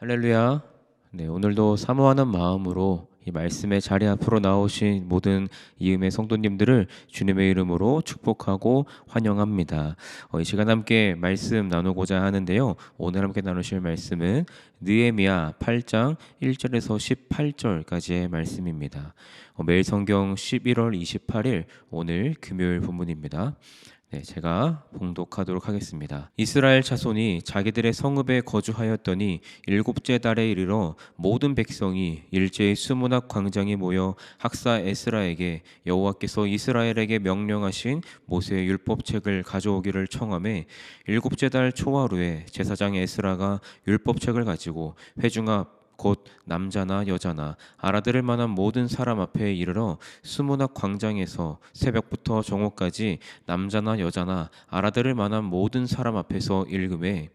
할렐루야. 네, 오늘도 사모하는 마음으로 이 말씀의 자리 앞으로 나오신 모든 이음의 성도님들을 주님의 이름으로 축복하고 환영합니다. 이 시간 함께 말씀 나누고자 하는데요. 오늘 함께 나누실 말씀은 느헤미야 8장 1절에서 18절까지의 말씀입니다. 매일 성경 11월 28일 오늘 금요일 본문입니다. 네, 제가 봉독하도록 하겠습니다. 이스라엘 자손이 자기들의 성읍에 거주하였더니 일곱째 달에 이르러 모든 백성이 일제히 수문학 광장에 모여 학사 에스라에게 여호와께서 이스라엘에게 명령하신 모세의 율법책을 가져오기를 청하매 일곱째 달 초하루에 제사장 에스라가 율법책을 가지고 회중 앞 곧 남자나 여자나 알아들을 만한 모든 사람 앞에 이르러 수문학 광장에서 새벽부터 정오까지 남자나 여자나 알아들을 만한 모든 사람 앞에서 읽음에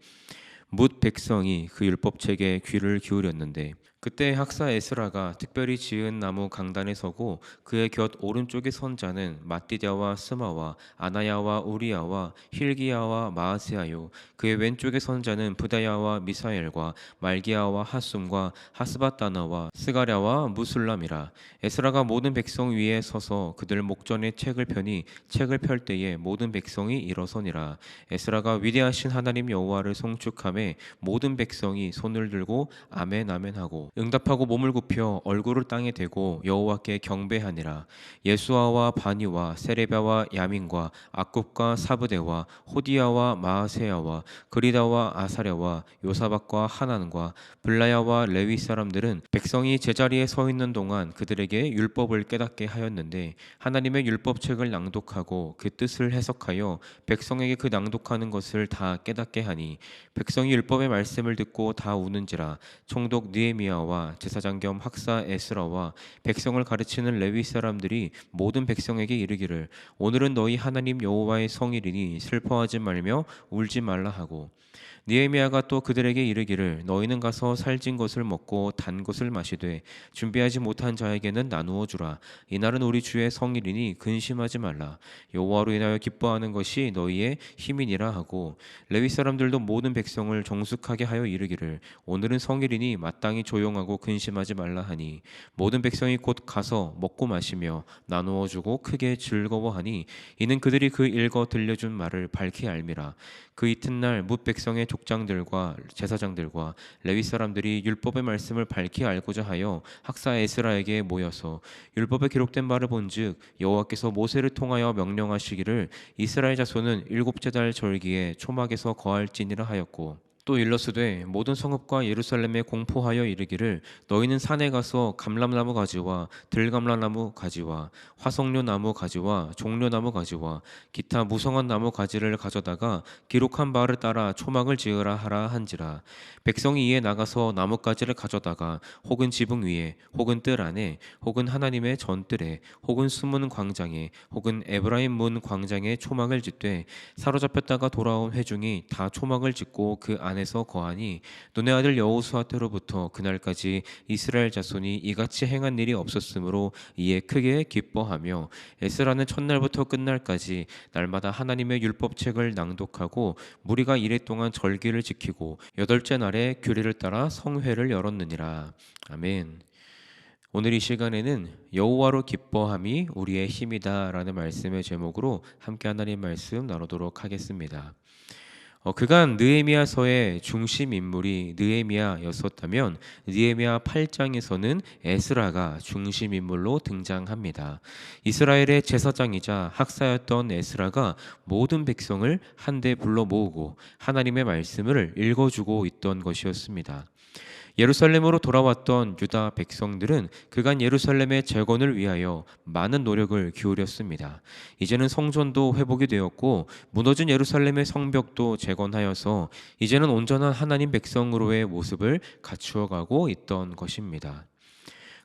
뭇 백성이 그 율법책에 귀를 기울였는데 그때 학사 에스라가 특별히 지은 나무 강단에 서고 그의 곁 오른쪽에 선 자는 마띠디아와 스마와 아나야와 우리야와 힐기야와 마아세야요 그의 왼쪽에 선 자는 부다야와 미사엘과 말기야와 하숨과 하스바다나와 스가랴와 무술람이라. 에스라가 모든 백성 위에 서서 그들 목전에 책을 펴니 책을 펼 때에 모든 백성이 일어서니라. 에스라가 위대하신 하나님 여호와를 송축하며 모든 백성이 손을 들고 아멘 아멘 하고 응답하고 몸을 굽혀 얼굴을 땅에 대고 여호와께 경배하니라. 예수아와 바니와 세레비아와 야민과 악굽과 사브데와 호디야와 마아세야와 그리다와 아사랴와 요사박과 하난과 블라야와 레위 사람들은 백성이 제자리에 서 있는 동안 그들에게 율법을 깨닫게 하였는데 하나님의 율법책을 낭독하고 그 뜻을 해석하여 백성에게 그 낭독하는 것을 다 깨닫게 하니 백성이 율법의 말씀을 듣고 다 우는지라. 총독 느헤미야와 제사장 겸 학사 에스라와 백성을 가르치는 레위 사람들이 모든 백성에게 이르기를 오늘은 너희 하나님 여호와의 성일이니 슬퍼하지 말며 울지 말라 하고 느헤미야가 또 그들에게 이르기를 너희는 가서 살찐 것을 먹고 단 것을 마시되 준비하지 못한 자에게는 나누어 주라. 이날은 우리 주의 성일이니 근심하지 말라. 여호와로 인하여 기뻐하는 것이 너희의 힘이니라 하고 레위 사람들도 모든 백성을 정숙하게 하여 이르기를 오늘은 성일이니 마땅히 조용하고 근심하지 말라 하니 모든 백성이 곧 가서 먹고 마시며 나누어 주고 크게 즐거워하니 이는 그들이 그 읽어 들려준 말을 밝히 알미라. 그 이튿날 뭇 백성의 족장들과 제사장들과 레위 사람들이 율법의 말씀을 밝히 알고자 하여 학사 에스라에게 모여서 율법에 기록된 바를 본즉 여호와께서 모세를 통하여 명령하시기를 이스라엘 자손은 일곱째 달 절기에 초막에서 거할지니라 하였고 또 일러스되 모든 성읍과 예루살렘에 공포하여 이르기를 너희는 산에 가서 감람나무 가지와 들감람나무 가지와 화석류 나무 가지와 종려나무 가지와 기타 무성한 나무 가지를 가져다가 기록한 바를 따라 초막을 지으라 하라 한지라. 백성이 이에 나가서 나뭇가지를 가져다가 혹은 지붕 위에 혹은 뜰 안에 혹은 하나님의 전뜰에 혹은 숨은 광장에 혹은 에브라임 문 광장에 초막을 짓되 사로잡혔다가 돌아온 회중이 다 초막을 짓고 그 안에서 거하니 눈의 아들 여호수아 때로부터 그날까지 이스라엘 자손이 이같이 행한 일이 없었으므로 이에 크게 기뻐하며 에스라는 첫날부터 끝날까지 날마다 하나님의 율법책을 낭독하고 무리가 이래 동안 절기를 지키고 여덟째 날에 규례를 따라 성회를 열었느니라. 아멘. 오늘 이 시간에는 여호와로 기뻐함이 우리의 힘이다라는 말씀의 제목으로 함께 하나님 말씀 나누도록 하겠습니다. 그간 느헤미야서의 중심 인물이 느헤미야였었다면 느헤미야 8장에서는 에스라가 중심 인물로 등장합니다. 이스라엘의 제사장이자 학사였던 에스라가 모든 백성을 한데 불러 모으고 하나님의 말씀을 읽어주고 있던 것이었습니다. 예루살렘으로 돌아왔던 유다 백성들은 그간 예루살렘의 재건을 위하여 많은 노력을 기울였습니다. 이제는 성전도 회복이 되었고 무너진 예루살렘의 성벽도 재건하여서 이제는 온전한 하나님 백성으로의 모습을 갖추어가고 있던 것입니다.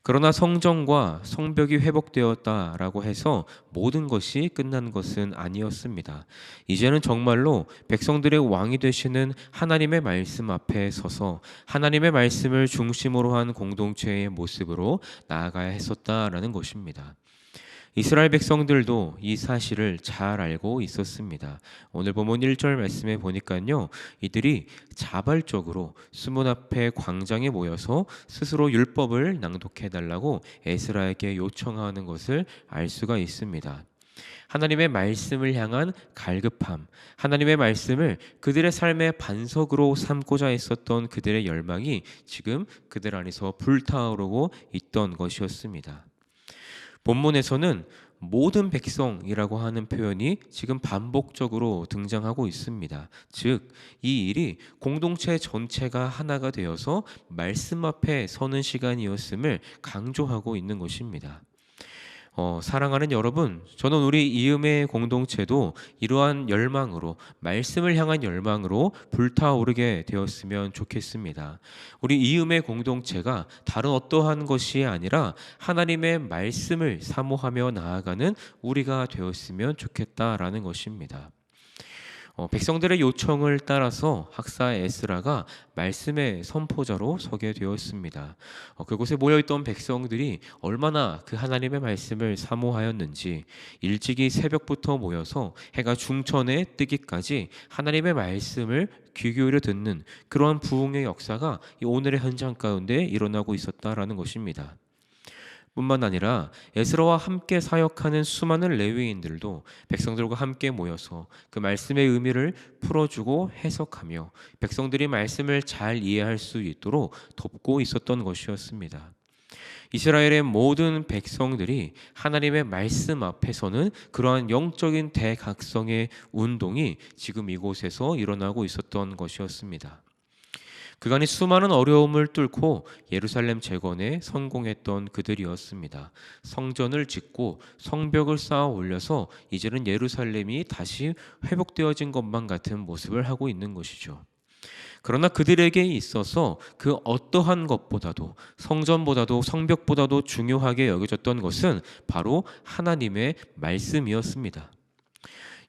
그러나 성전과 성벽이 회복되었다라고 해서 모든 것이 끝난 것은 아니었습니다. 이제는 정말로 백성들의 왕이 되시는 하나님의 말씀 앞에 서서 하나님의 말씀을 중심으로 한 공동체의 모습으로 나아가야 했었다라는 것입니다. 이스라엘 백성들도 이 사실을 잘 알고 있었습니다. 오늘 본문 1절 말씀에 보니까요. 이들이 자발적으로 수문 앞에 광장에 모여서 스스로 율법을 낭독해 달라고 에스라에게 요청하는 것을 알 수가 있습니다. 하나님의 말씀을 향한 갈급함, 하나님의 말씀을 그들의 삶의 반석으로 삼고자 했었던 그들의 열망이 지금 그들 안에서 불타오르고 있던 것이었습니다. 본문에서는 모든 백성이라고 하는 표현이 지금 반복적으로 등장하고 있습니다. 즉, 이 일이 공동체 전체가 하나가 되어서 말씀 앞에 서는 시간이었음을 강조하고 있는 것입니다. 사랑하는 여러분, 저는 우리 이음의 공동체도 이러한 열망으로, 말씀을 향한 열망으로 불타오르게 되었으면 좋겠습니다. 우리 이음의 공동체가 다른 어떠한 것이 아니라 하나님의 말씀을 사모하며 나아가는 우리가 되었으면 좋겠다라는 것입니다. 백성들의 요청을 따라서 학사 에스라가 말씀의 선포자로 서게 되었습니다. 그곳에 모여있던 백성들이 얼마나 그 하나님의 말씀을 사모하였는지 일찍이 새벽부터 모여서 해가 중천에 뜨기까지 하나님의 말씀을 귀 기울여 듣는 그러한 부흥의 역사가 오늘의 현장 가운데 일어나고 있었다라는 것입니다. 뿐만 아니라 에스라와 함께 사역하는 수많은 레위인들도 백성들과 함께 모여서 그 말씀의 의미를 풀어주고 해석하며 백성들이 말씀을 잘 이해할 수 있도록 돕고 있었던 것이었습니다. 이스라엘의 모든 백성들이 하나님의 말씀 앞에서는 그러한 영적인 대각성의 운동이 지금 이곳에서 일어나고 있었던 것이었습니다. 그간의 수많은 어려움을 뚫고 예루살렘 재건에 성공했던 그들이었습니다. 성전을 짓고 성벽을 쌓아 올려서 이제는 예루살렘이 다시 회복되어진 것만 같은 모습을 하고 있는 것이죠. 그러나 그들에게 있어서 그 어떠한 것보다도 성전보다도 성벽보다도 중요하게 여겨졌던 것은 바로 하나님의 말씀이었습니다.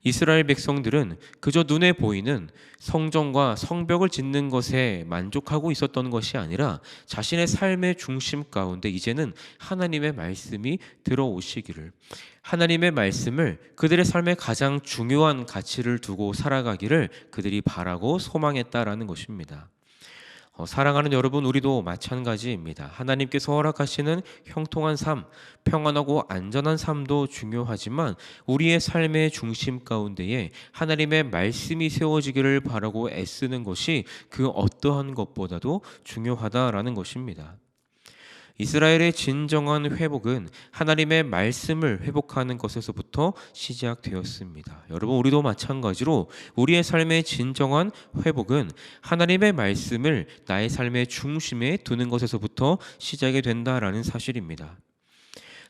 이스라엘 백성들은 그저 눈에 보이는 성전과 성벽을 짓는 것에 만족하고 있었던 것이 아니라 자신의 삶의 중심 가운데 이제는 하나님의 말씀이 들어오시기를, 하나님의 말씀을 그들의 삶의 가장 중요한 가치를 두고 살아가기를 그들이 바라고 소망했다라는 것입니다. 사랑하는 여러분, 우리도 마찬가지입니다. 하나님께서 허락하시는 형통한 삶, 평안하고 안전한 삶도 중요하지만 우리의 삶의 중심 가운데에 하나님의 말씀이 세워지기를 바라고 애쓰는 것이 그 어떠한 것보다도 중요하다라는 것입니다. 이스라엘의 진정한 회복은 하나님의 말씀을 회복하는 것에서부터 시작되었습니다. 여러분, 우리도 마찬가지로 우리의 삶의 진정한 회복은 하나님의 말씀을 나의 삶의 중심에 두는 것에서부터 시작이 된다라는 사실입니다.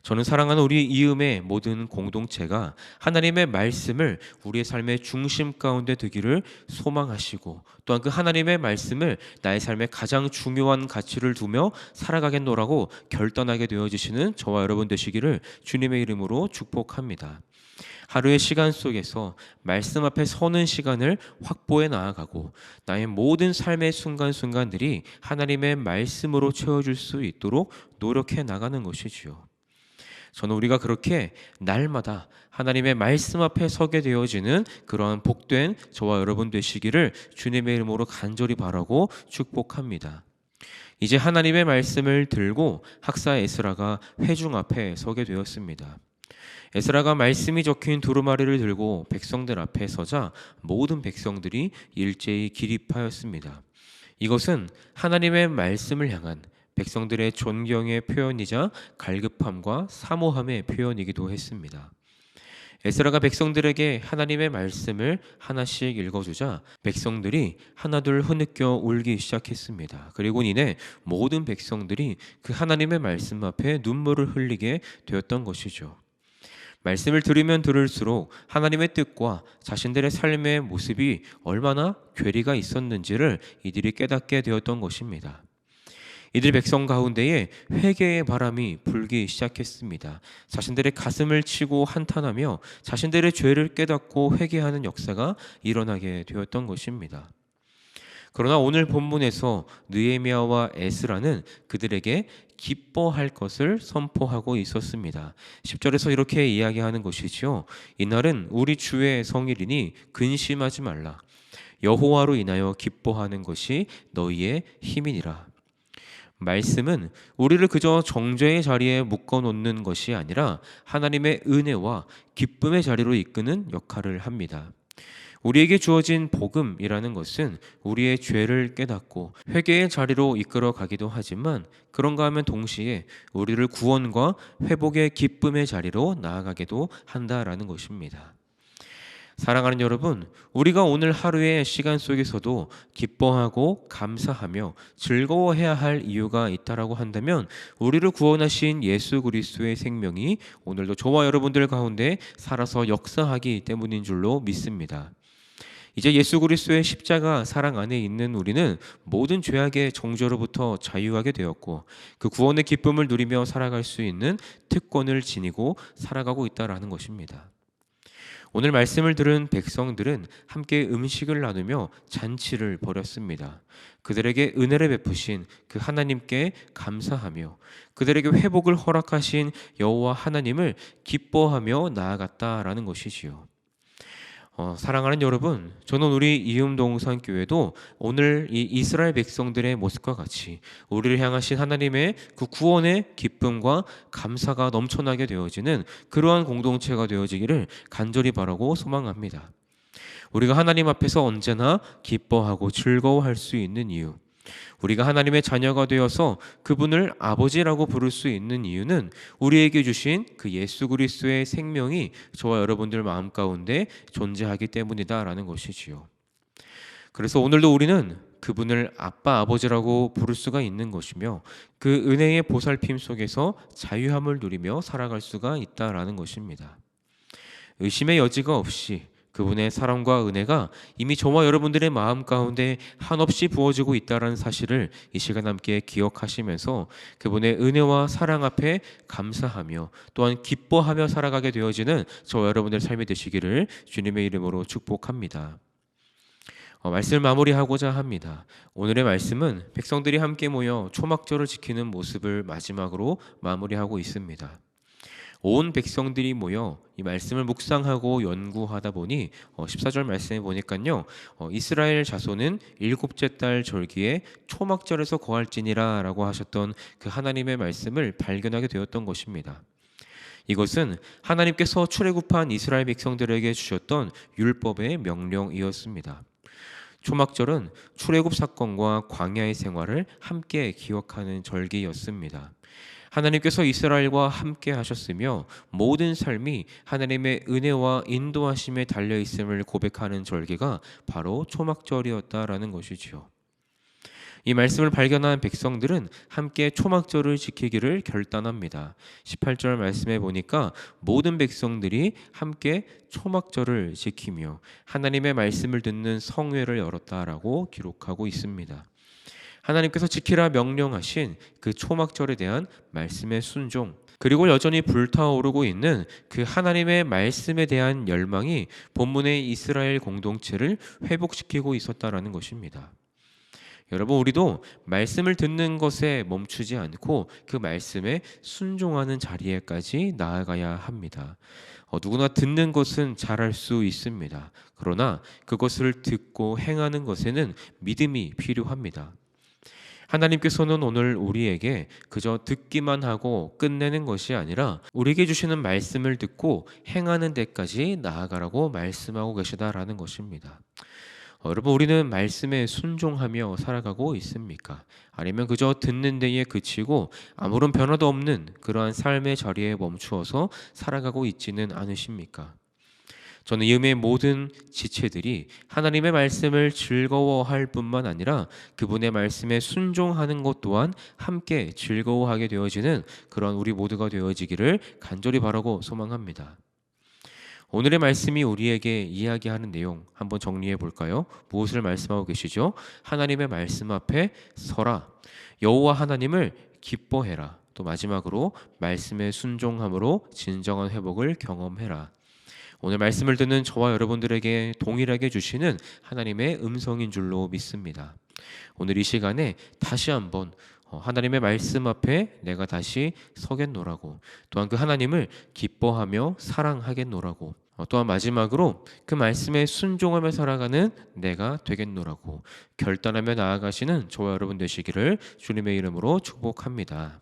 저는 사랑하는 우리 이음의 모든 공동체가 하나님의 말씀을 우리의 삶의 중심 가운데 두기를 소망하시고 또한 그 하나님의 말씀을 나의 삶의 가장 중요한 가치를 두며 살아가겠노라고 결단하게 되어지시는 저와 여러분 되시기를 주님의 이름으로 축복합니다. 하루의 시간 속에서 말씀 앞에 서는 시간을 확보해 나아가고 나의 모든 삶의 순간순간들이 하나님의 말씀으로 채워줄 수 있도록 노력해 나가는 것이지요. 저는 우리가 그렇게 날마다 하나님의 말씀 앞에 서게 되어지는 그러한 복된 저와 여러분 되시기를 주님의 이름으로 간절히 바라고 축복합니다. 이제 하나님의 말씀을 들고 학사 에스라가 회중 앞에 서게 되었습니다. 에스라가 말씀이 적힌 두루마리를 들고 백성들 앞에 서자 모든 백성들이 일제히 기립하였습니다. 이것은 하나님의 말씀을 향한 백성들의 존경의 표현이자 갈급함과 사모함의 표현이기도 했습니다. 에스라가 백성들에게 하나님의 말씀을 하나씩 읽어주자 백성들이 하나둘 흐느껴 울기 시작했습니다. 그리고 이내 모든 백성들이 그 하나님의 말씀 앞에 눈물을 흘리게 되었던 것이죠. 말씀을 들으면 들을수록 하나님의 뜻과 자신들의 삶의 모습이 얼마나 괴리가 있었는지를 이들이 깨닫게 되었던 것입니다. 이들 백성 가운데에 회개의 바람이 불기 시작했습니다. 자신들의 가슴을 치고 한탄하며 자신들의 죄를 깨닫고 회개하는 역사가 일어나게 되었던 것입니다. 그러나 오늘 본문에서 느헤미야와 에스라는 그들에게 기뻐할 것을 선포하고 있었습니다. 10절에서 이렇게 이야기하는 것이지요. 이날은 우리 주의 성일이니 근심하지 말라. 여호와로 인하여 기뻐하는 것이 너희의 힘이니라. 말씀은 우리를 그저 정죄의 자리에 묶어 놓는 것이 아니라 하나님의 은혜와 기쁨의 자리로 이끄는 역할을 합니다. 우리에게 주어진 복음이라는 것은 우리의 죄를 깨닫고 회개의 자리로 이끌어 가기도 하지만, 그런가 하면 동시에 우리를 구원과 회복의 기쁨의 자리로 나아가기도 한다라는 것입니다. 사랑하는 여러분, 우리가 오늘 하루의 시간 속에서도 기뻐하고 감사하며 즐거워해야 할 이유가 있다라고 한다면, 우리를 구원하신 예수 그리스도의 생명이 오늘도 저와 여러분들 가운데 살아서 역사하기 때문인 줄로 믿습니다. 이제 예수 그리스도의 십자가 사랑 안에 있는 우리는 모든 죄악의 정죄로부터 자유하게 되었고, 그 구원의 기쁨을 누리며 살아갈 수 있는 특권을 지니고 살아가고 있다라는 것입니다. 오늘 말씀을 들은 백성들은 함께 음식을 나누며 잔치를 벌였습니다. 그들에게 은혜를 베푸신 그 하나님께 감사하며 그들에게 회복을 허락하신 여호와 하나님을 기뻐하며 나아갔다라는 것이지요. 사랑하는 여러분, 저는 우리 이음동산교회도 오늘 이 이스라엘 백성들의 모습과 같이 우리를 향하신 하나님의 그 구원의 기쁨과 감사가 넘쳐나게 되어지는 그러한 공동체가 되어지기를 간절히 바라고 소망합니다. 우리가 하나님 앞에서 언제나 기뻐하고 즐거워할 수 있는 이유, 우리가 하나님의 자녀가 되어서 그분을 아버지라고 부를 수 있는 이유는 우리에게 주신 그 예수 그리스도의 생명이 저와 여러분들 마음 가운데 존재하기 때문이다라는 것이지요. 그래서 오늘도 우리는 그분을 아빠 아버지라고 부를 수가 있는 것이며, 그 은혜의 보살핌 속에서 자유함을 누리며 살아갈 수가 있다라는 것입니다. 의심의 여지가 없이 그분의 사랑과 은혜가 이미 저와 여러분들의 마음 가운데 한없이 부어지고 있다는 사실을 이 시간 함께 기억하시면서 그분의 은혜와 사랑 앞에 감사하며 또한 기뻐하며 살아가게 되어지는 저와 여러분들의 삶이 되시기를 주님의 이름으로 축복합니다. 말씀을 마무리하고자 합니다. 오늘의 말씀은 백성들이 함께 모여 초막절을 지키는 모습을 마지막으로 마무리하고 있습니다. 온 백성들이 모여 이 말씀을 묵상하고 연구하다 보니 14절 말씀에 보니까요, 이스라엘 자손은 일곱째 달 절기에 초막절에서 거할지니라 라고 하셨던 그 하나님의 말씀을 발견하게 되었던 것입니다. 이것은 하나님께서 출애굽한 이스라엘 백성들에게 주셨던 율법의 명령이었습니다. 초막절은 출애굽 사건과 광야의 생활을 함께 기억하는 절기였습니다. 하나님께서 이스라엘과 함께 하셨으며 모든 삶이 하나님의 은혜와 인도하심에 달려있음을 고백하는 절기가 바로 초막절이었다라는 것이지요. 이 말씀을 발견한 백성들은 함께 초막절을 지키기를 결단합니다. 18절 말씀에 보니까 모든 백성들이 함께 초막절을 지키며 하나님의 말씀을 듣는 성회를 열었다라고 기록하고 있습니다. 하나님께서 지키라 명령하신 그 초막절에 대한 말씀의 순종, 그리고 여전히 불타오르고 있는 그 하나님의 말씀에 대한 열망이 본문의 이스라엘 공동체를 회복시키고 있었다라는 것입니다. 여러분, 우리도 말씀을 듣는 것에 멈추지 않고 그 말씀에 순종하는 자리에까지 나아가야 합니다. 누구나 듣는 것은 잘할 수 있습니다. 그러나 그것을 듣고 행하는 것에는 믿음이 필요합니다. 하나님께서는 오늘 우리에게 그저 듣기만 하고 끝내는 것이 아니라 우리에게 주시는 말씀을 듣고 행하는 데까지 나아가라고 말씀하고 계시다라는 것입니다. 여러분, 우리는 말씀에 순종하며 살아가고 있습니까? 아니면 그저 듣는 데에 그치고 아무런 변화도 없는 그러한 삶의 자리에 멈추어서 살아가고 있지는 않으십니까? 저는 이음의 모든 지체들이 하나님의 말씀을 즐거워할 뿐만 아니라 그분의 말씀에 순종하는 것 또한 함께 즐거워하게 되어지는 그런 우리 모두가 되어지기를 간절히 바라고 소망합니다. 오늘의 말씀이 우리에게 이야기하는 내용 한번 정리해 볼까요? 무엇을 말씀하고 계시죠? 하나님의 말씀 앞에 서라, 여호와 하나님을 기뻐해라, 또 마지막으로 말씀에 순종함으로 진정한 회복을 경험해라. 오늘 말씀을 듣는 저와 여러분들에게 동일하게 주시는 하나님의 음성인 줄로 믿습니다. 오늘 이 시간에 다시 한번 하나님의 말씀 앞에 내가 다시 서겠노라고, 또한 그 하나님을 기뻐하며 사랑하겠노라고, 또한 마지막으로 그 말씀에 순종하며 살아가는 내가 되겠노라고 결단하며 나아가시는 저와 여러분 되시기를 주님의 이름으로 축복합니다.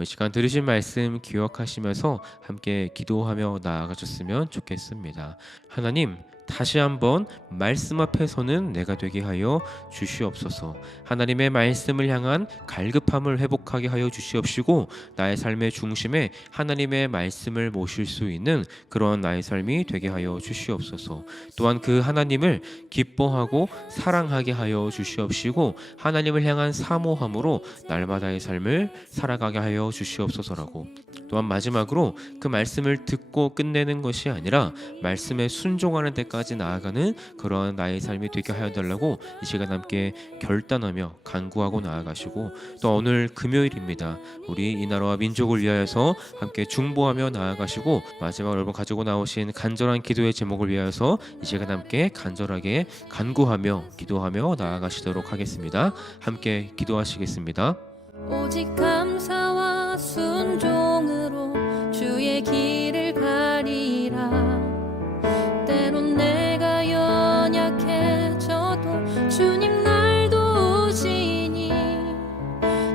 이 시간 들으신 말씀 기억하시면서 함께 기도하며 나아가셨으면 좋겠습니다. 하나님, 다시 한번 말씀 앞에 서는 내가 되게 하여 주시옵소서. 하나님의 말씀을 향한 갈급함을 회복하게 하여 주시옵시고, 나의 삶의 중심에 하나님의 말씀을 모실 수 있는 그런 나의 삶이 되게 하여 주시옵소서. 또한 그 하나님을 기뻐하고 사랑하게 하여 주시옵시고, 하나님을 향한 사모함으로 날마다의 삶을 살아가게 하여 주시옵소서라고, 또한 마지막으로 그 말씀을 듣고 끝내는 것이 아니라 말씀에 순종하는 데까지 나아가는 그런 나의 삶이 되게 하여 달라고 이 시간 함께 결단하며 간구하고 나아가시고, 또 오늘 금요일입니다. 우리 이 나라와 민족을 위하여서 함께 중보하며 나아가시고, 마지막으로 여러분 가지고 나오신 간절한 기도의 제목을 위하여서 이 시간 함께 간절하게 간구하며 기도하며 나아가시도록 하겠습니다. 함께 기도하시겠습니다. 오직 감사와 순종으로 주의 길을 가리라. 때론 내가 연약해져도 주님 날 도우시니,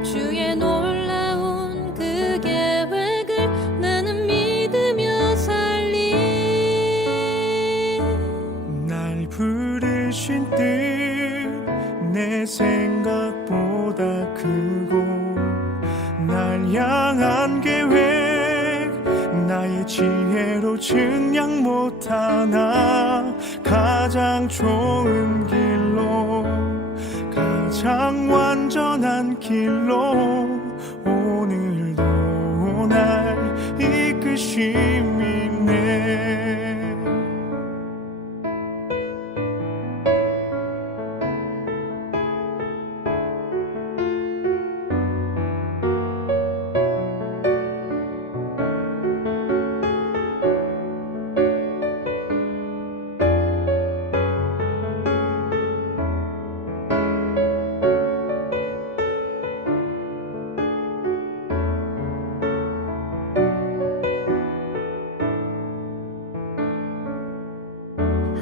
주의 놀라운 그 계획을 나는 믿으며 살리. 날 부르신 뜻 내 생각보다 크고, 날 향한 계획 나의 지혜로 증량 못하나, 가장 좋은 길로 가장 완전한 길로 오늘도 날 이끄심이네.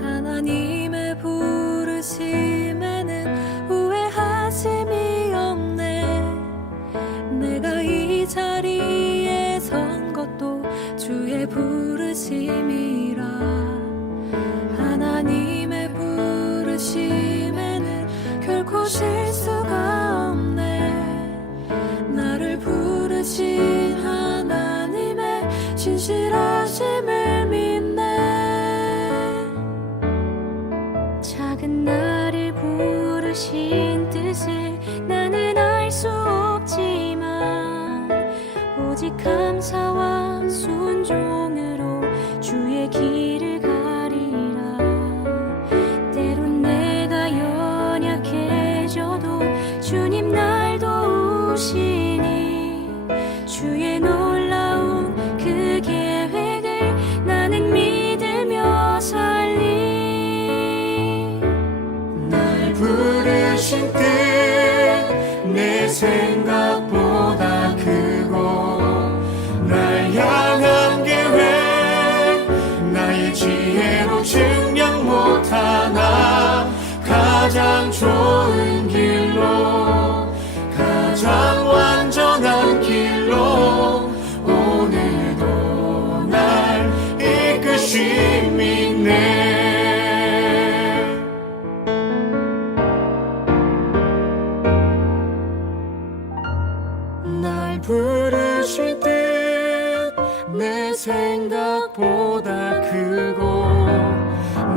하나님의 부르심에는 후회하심이 없네. 내가 이 자리에 선 것도 주의 부르심이라. 하나님의 부르심에는 결코 실수가 없네. 나를 부르신 하나님의 신실하심을 믿네. 작은 나를 부르신 뜻을 나는 알 수 없지만, 오직 감사와 순종으로 주의 길을 가리라. 때론 내가 연약해져도 주님 날 도우시니, 주의 놀라운 그 계획을 나는 믿으며 살리. 날 부르신 뜻 내 생각보다 크고, 날 향한 계획 나의 지혜로 증량 못하나, 가장 좋은 길로 가장 완전한 길로 오늘도 날 이끄심이네. 날 부르신 뜻 내 생각보다 크고,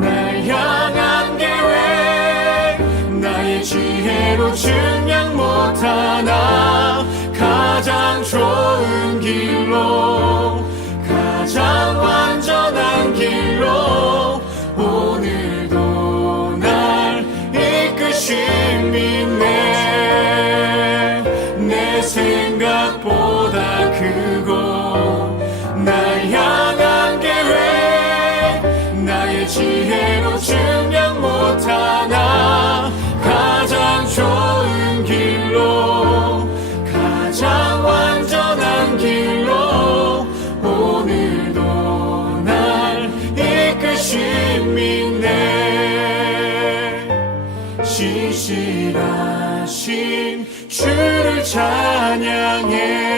날 향한 계획 나의 지혜로 증량 못하나, 가장 좋은 길로 가장 완전한 길로 오늘도 날 이끄심이네. 내 생각보다 크고, 날 향한 계획 찬양해.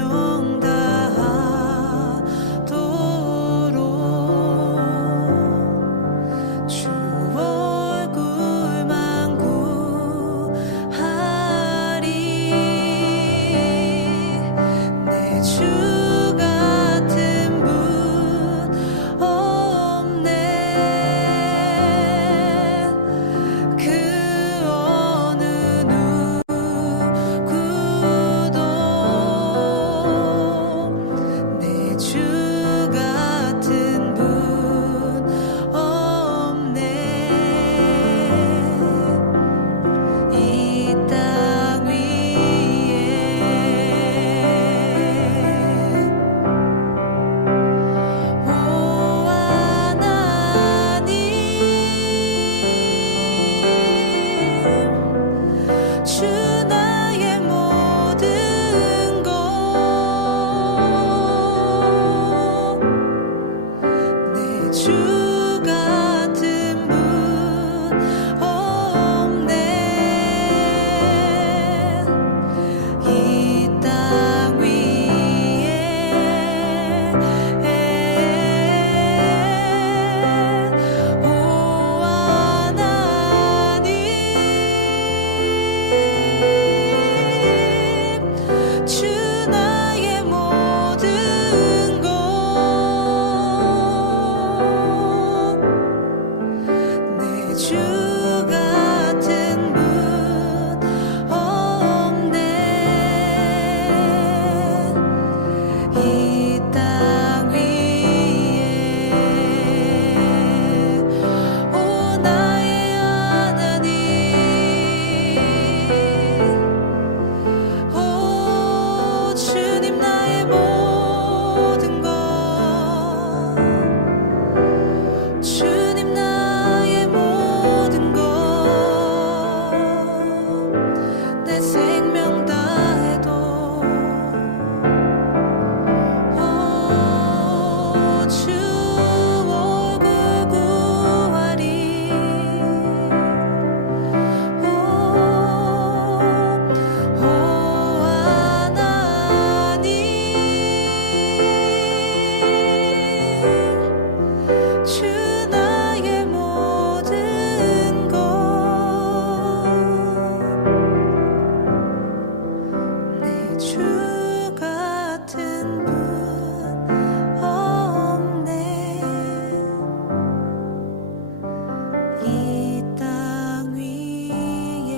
생명 다하도록 주 얼굴만 구하리. 내 주 같은 분 없네. 그 어느 누구도 내 주 같은 분 없네. 이 땅 위에 오 하나님 주 나의 모든 것 내 주 같은 분 없네. 이 땅 위에 오 하나님 주 나의 모든 것 내 주 같은 분 없네. 이 땅 위에 오 나의 하나님 오 주님 나의 모든 것 주님 나의 모든 것 내 생명 다해도 오 주 얼굴 구하리. 오 하나님 주 나의 모든 것 내 주 같은 분 없네. 이 땅 위에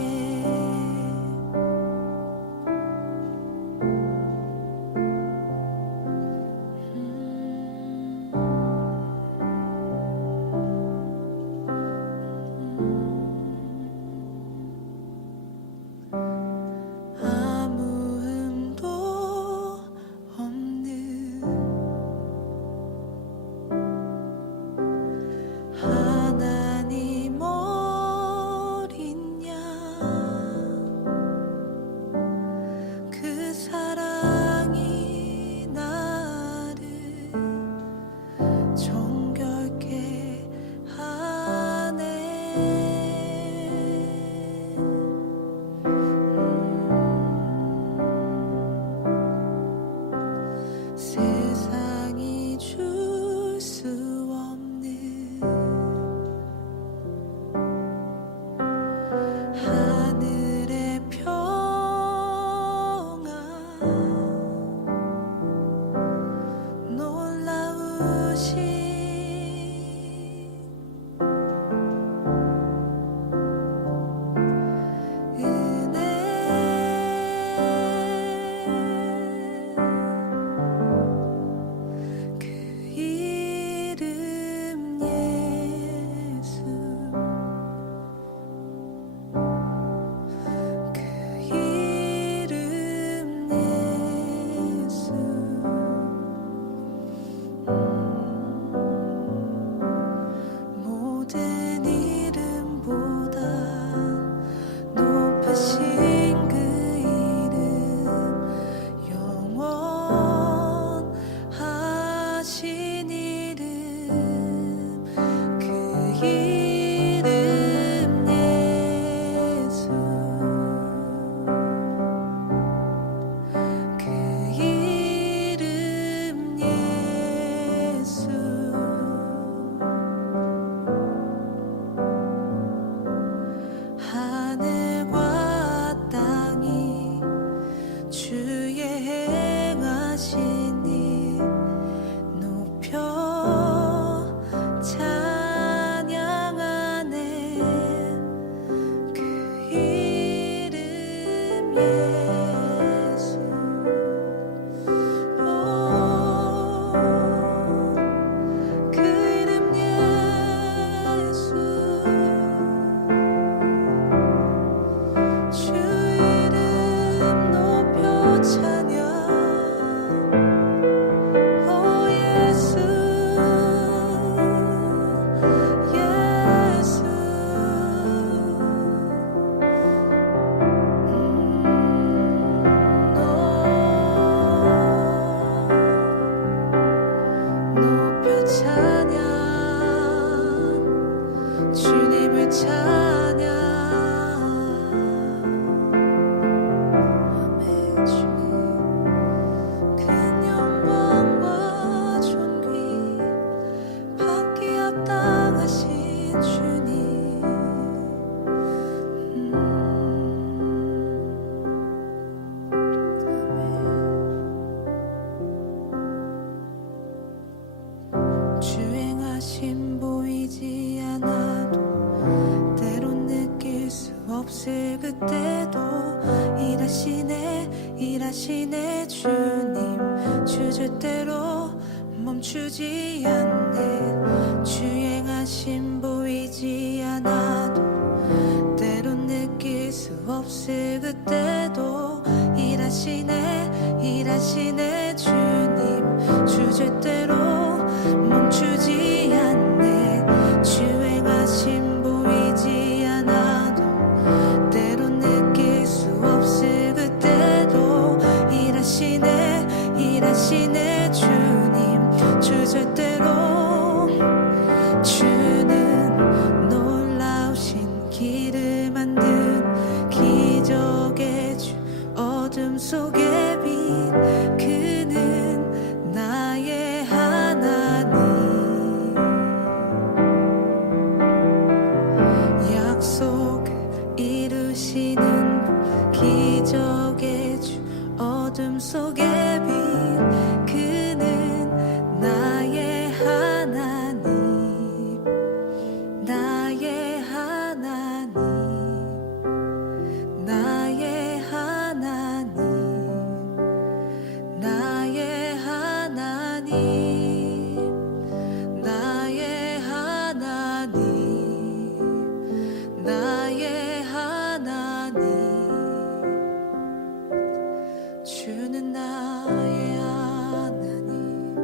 아무 흠도 없는 하나님 어린 양 그 사랑이 나를 정결케 하네. 세상이 줄 수 없는 하늘의 평안 놀라우신 은혜 그때도 일하시네 주님 주실 대로 멈추지 않네 주행하심 보이지 않아도 때론 느낄 수 없을 그때도 일하시네 주님 주실 대로 멈추지 않네 주행하심 보이지 않아도 때론 느낄 수 없을 그때도 일하시네 주님 주실 대로 주는 놀라우신 길을 만든 기적의 주 어둠 속의 빛 그는 나의 하나님 약속 이루시는 기적의 주 어둠 속의 빛 그는 나의 하나님 나의 하나님 나의 하나님 나의 하나님 나의 하나님 나의 하나님 주는 나의 하나님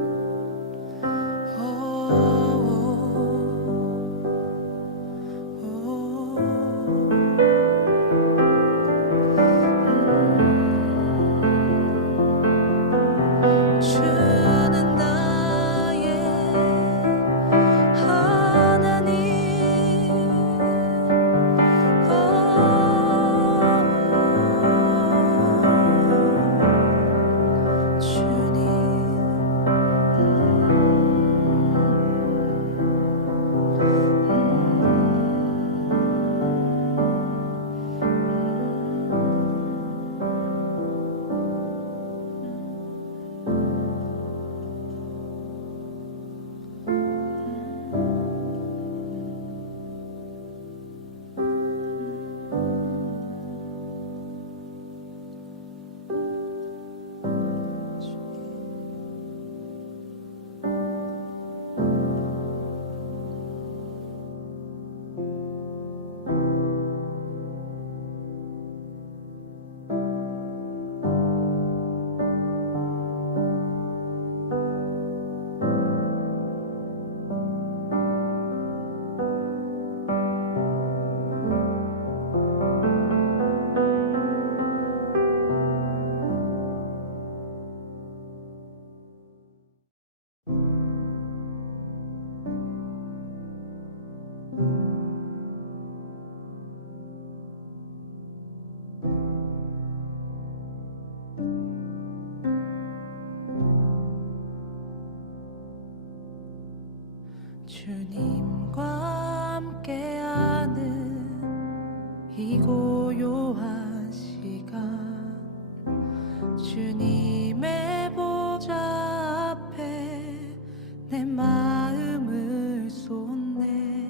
주는 나의 하나님 주님과 함께하는 이 고요한 시간 주님의 보좌 앞에 내 마음을 쏟네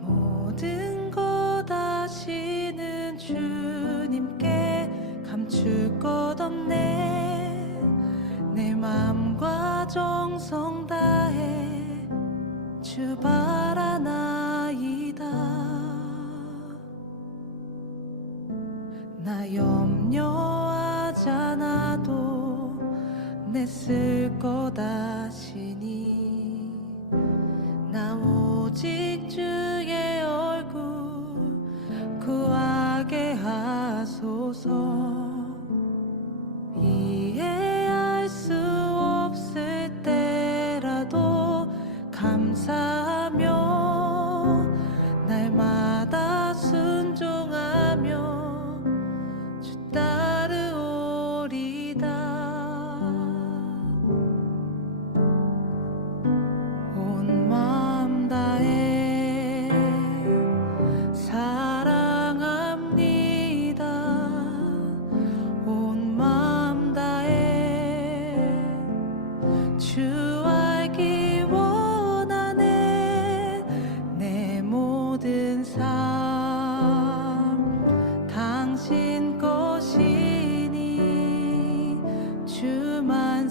모든 것 아시는 주님께 감출 것 없네 내 마음과 정성 다해 주 바라나이다 나 염려하지 않아도 내 쓸 것 아시니 나 오직 주의 얼굴 구하게 하소서 이해할 수 없을 때라도 감사하며 날마다 순종하며 주 따르오리다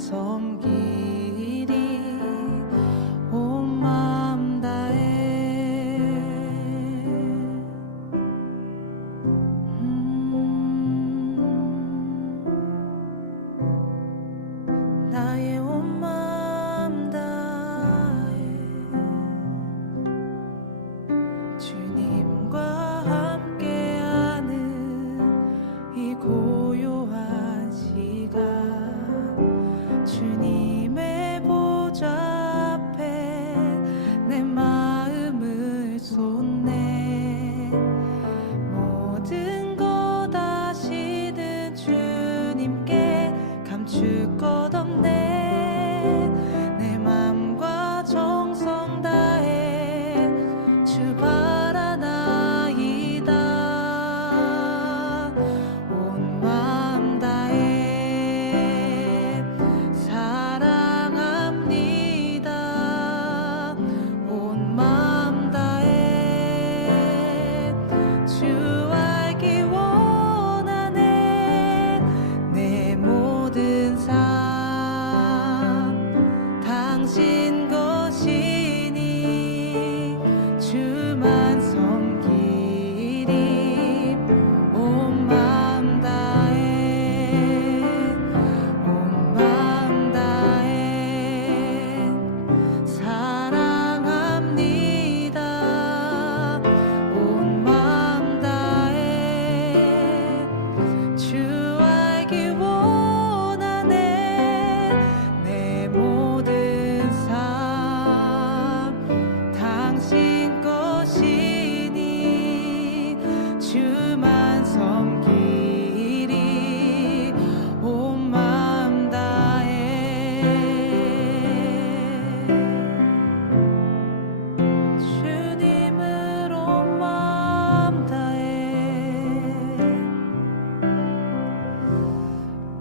섬기리 온 마음 다해 나의 온 마음 다해 주님과 함께하는 이 고요한 시간 주님의 보좌 앞에 내 마음을 쏟네 모든 것 아시는 주님께 감출 것 없네 내 맘과 정성 다해 주 바라나이다 온 마음 다해 사랑합니다 온 마음 다해 주 알기 원하네 내 모든 삶 당신 것이니 주만 섬기리 온 마음 다해 온 마음 다해 사랑합니다 온 마음 다해 주 알기 원하네 내 모든 삶 당신 것이니 주만 섬기리 온 마음 다해 주님을 온 마음 다해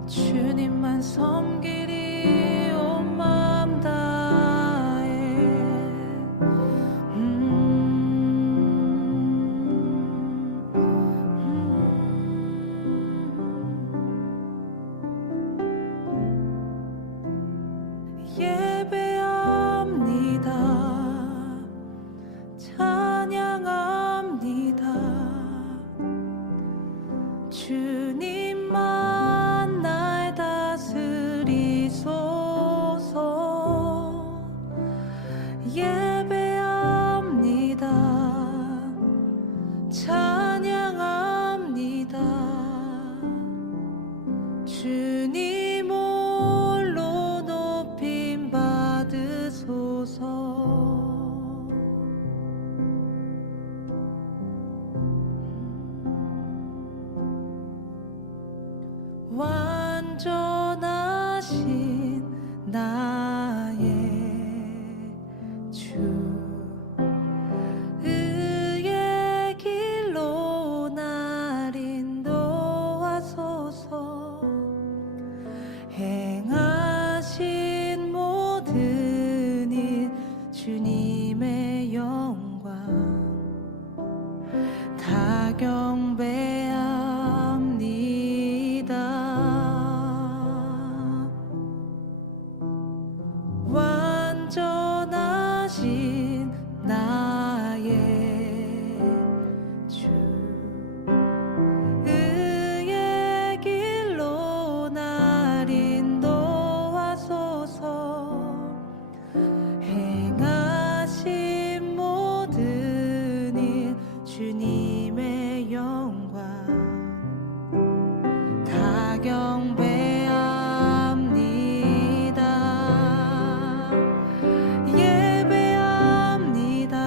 주님만 섬기리 온 마음 다해 예배합니다 찬양합니다 주님만 날 다스리소서 예배합니다 찬양합니다 주님 홀로 높임 받으소서 완전하신 나의 주 의의 길로 날 인도하소서 행하신 모든 일 주님의 영광 다 경배합니다 완전하신 나의 주 의의 길로 날 인도하소서 행하신 모든 일 주님의 영광 다 경배합니다 예배합니다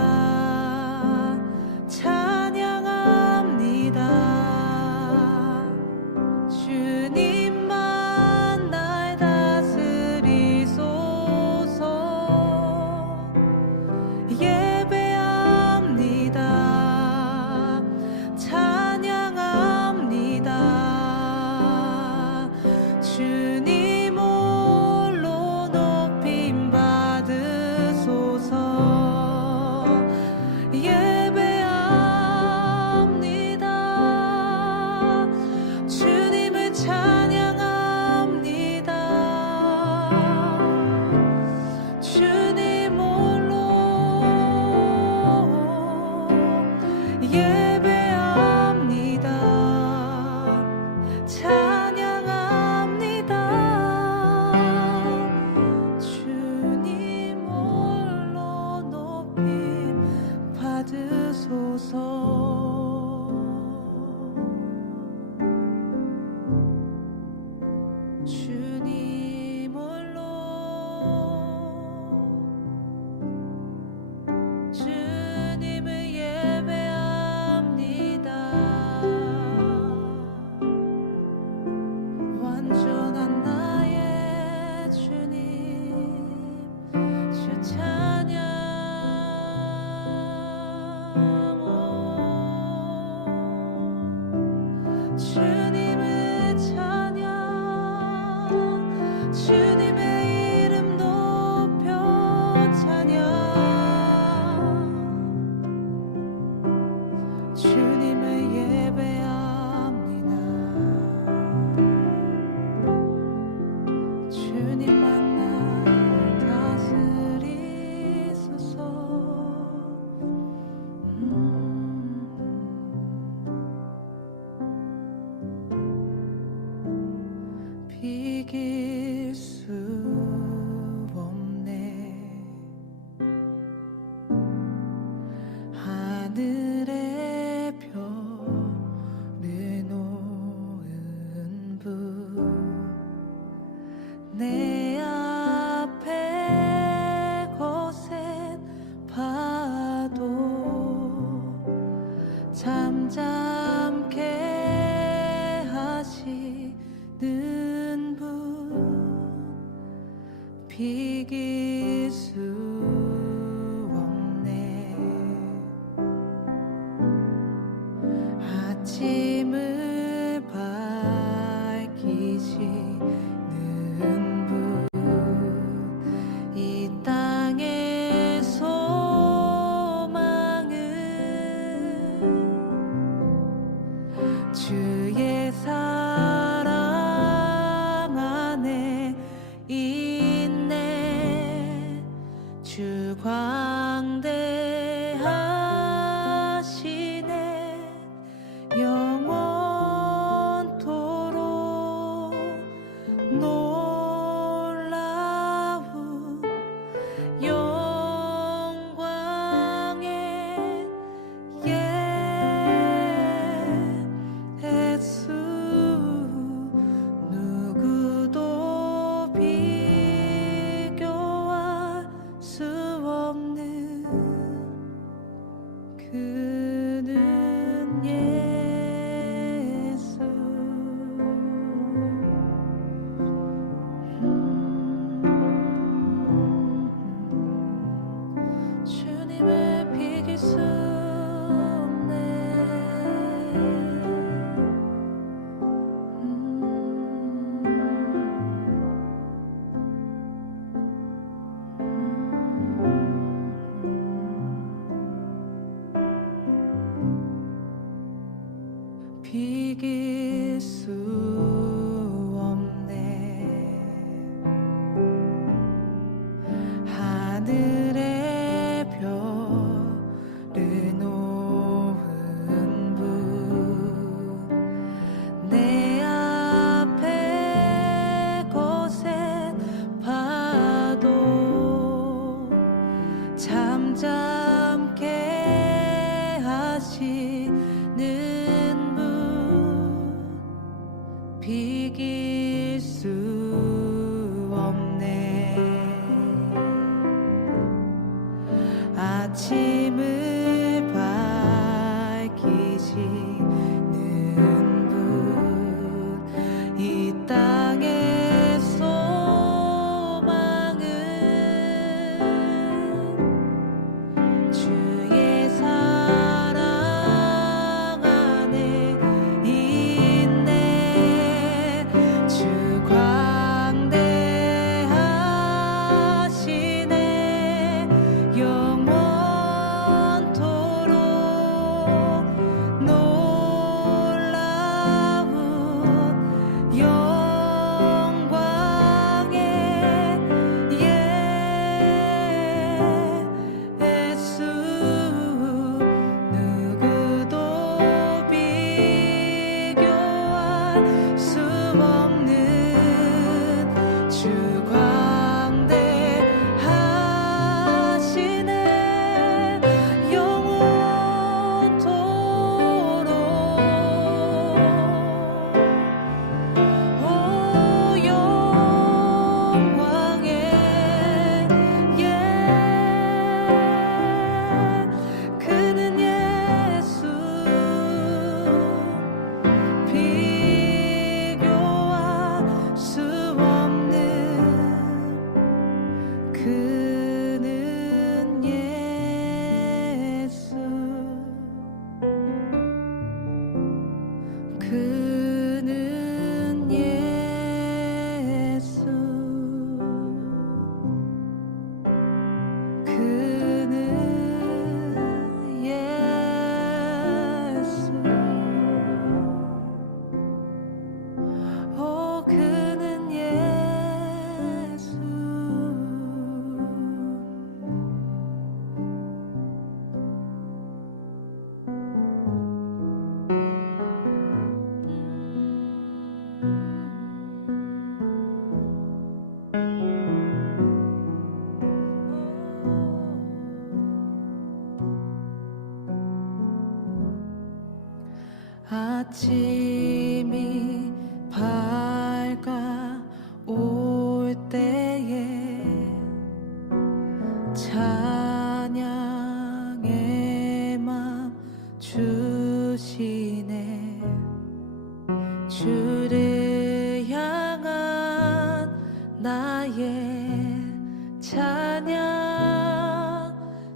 주님의 이름 높여 찬양 주님을 예배합니다 주님만 날 다스리소서 비길 수 없네 하늘의 별을 놓은 분내 앞에 거센 파도 잠잠케 하시는 분 비길 수 없네 아침을 밝히시는 분 이 땅의 소망은 주의 사랑 안에 있네 주 광대하시네 영원토록 놀라운 영광의 예수 누구도 비교할 수 없네 아침이 밝아올 때에 찬양의 맘 주시네. 주를 향한 나의 찬양,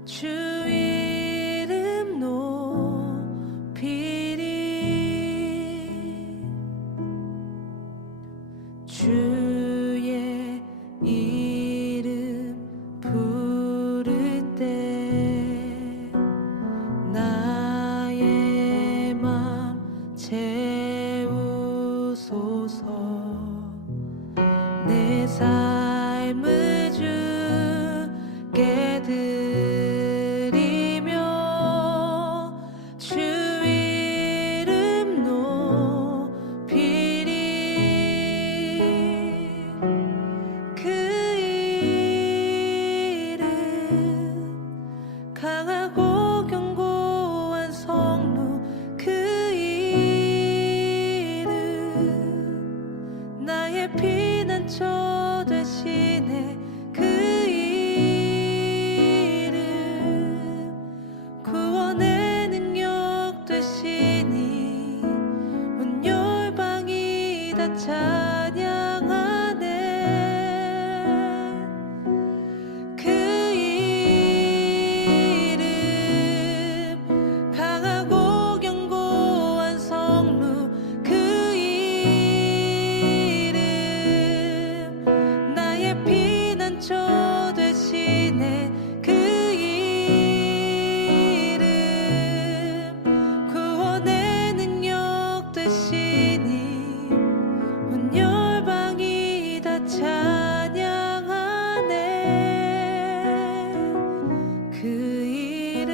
주 이름 높이리. 주의 이름 부를 때 나의 맘 채우소서. 내 삶을 주께 드리며 주 이름 높이리. 그 이름 강하고 견고한 성루, 그 이름 나의 피난처 되시네. 그 이름 구원의 능력 되시니 온 열방이 다 찬양하네. 그 이름 강하고 견고한 성루, 그 이름 나의 피난처 되시네. 그 이름 구원의 능력 되시니 온 열방이 다 찬양하네. 그 이름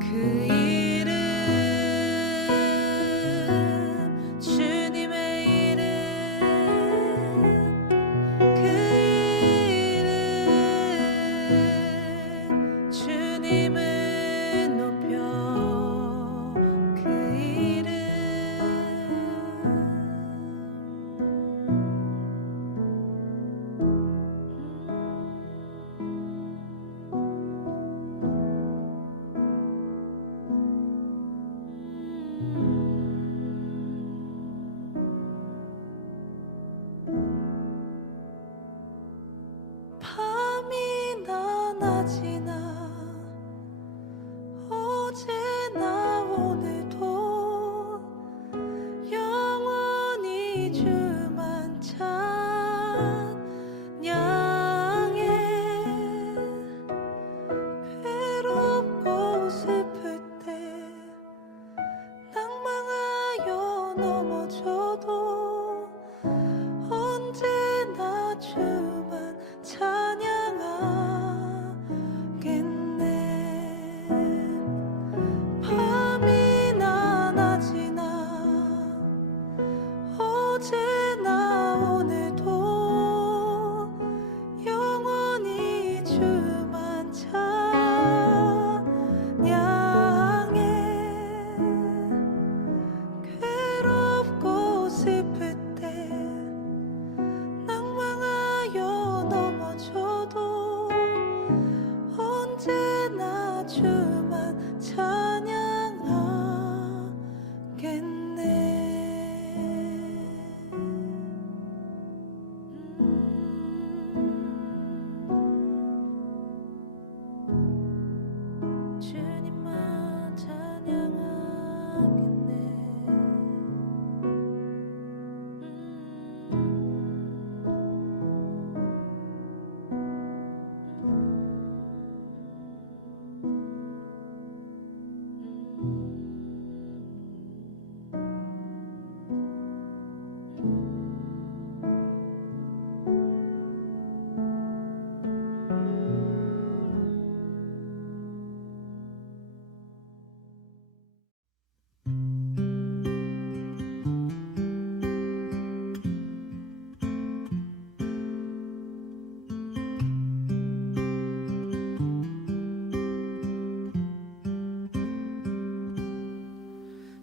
그 이름 주님의 이름 그 이름 주님을 높여. 그 이름 밤이나 낮이나 어제나 오늘도 영원히 주만 찬양해. 괴롭고 슬플 때 낭망하여 넘어져도 언제나 주만 찬양하겠네. 밤이나 낮이나 어제나 오늘도 영원히 주만 찬양해. 괴롭고 슬플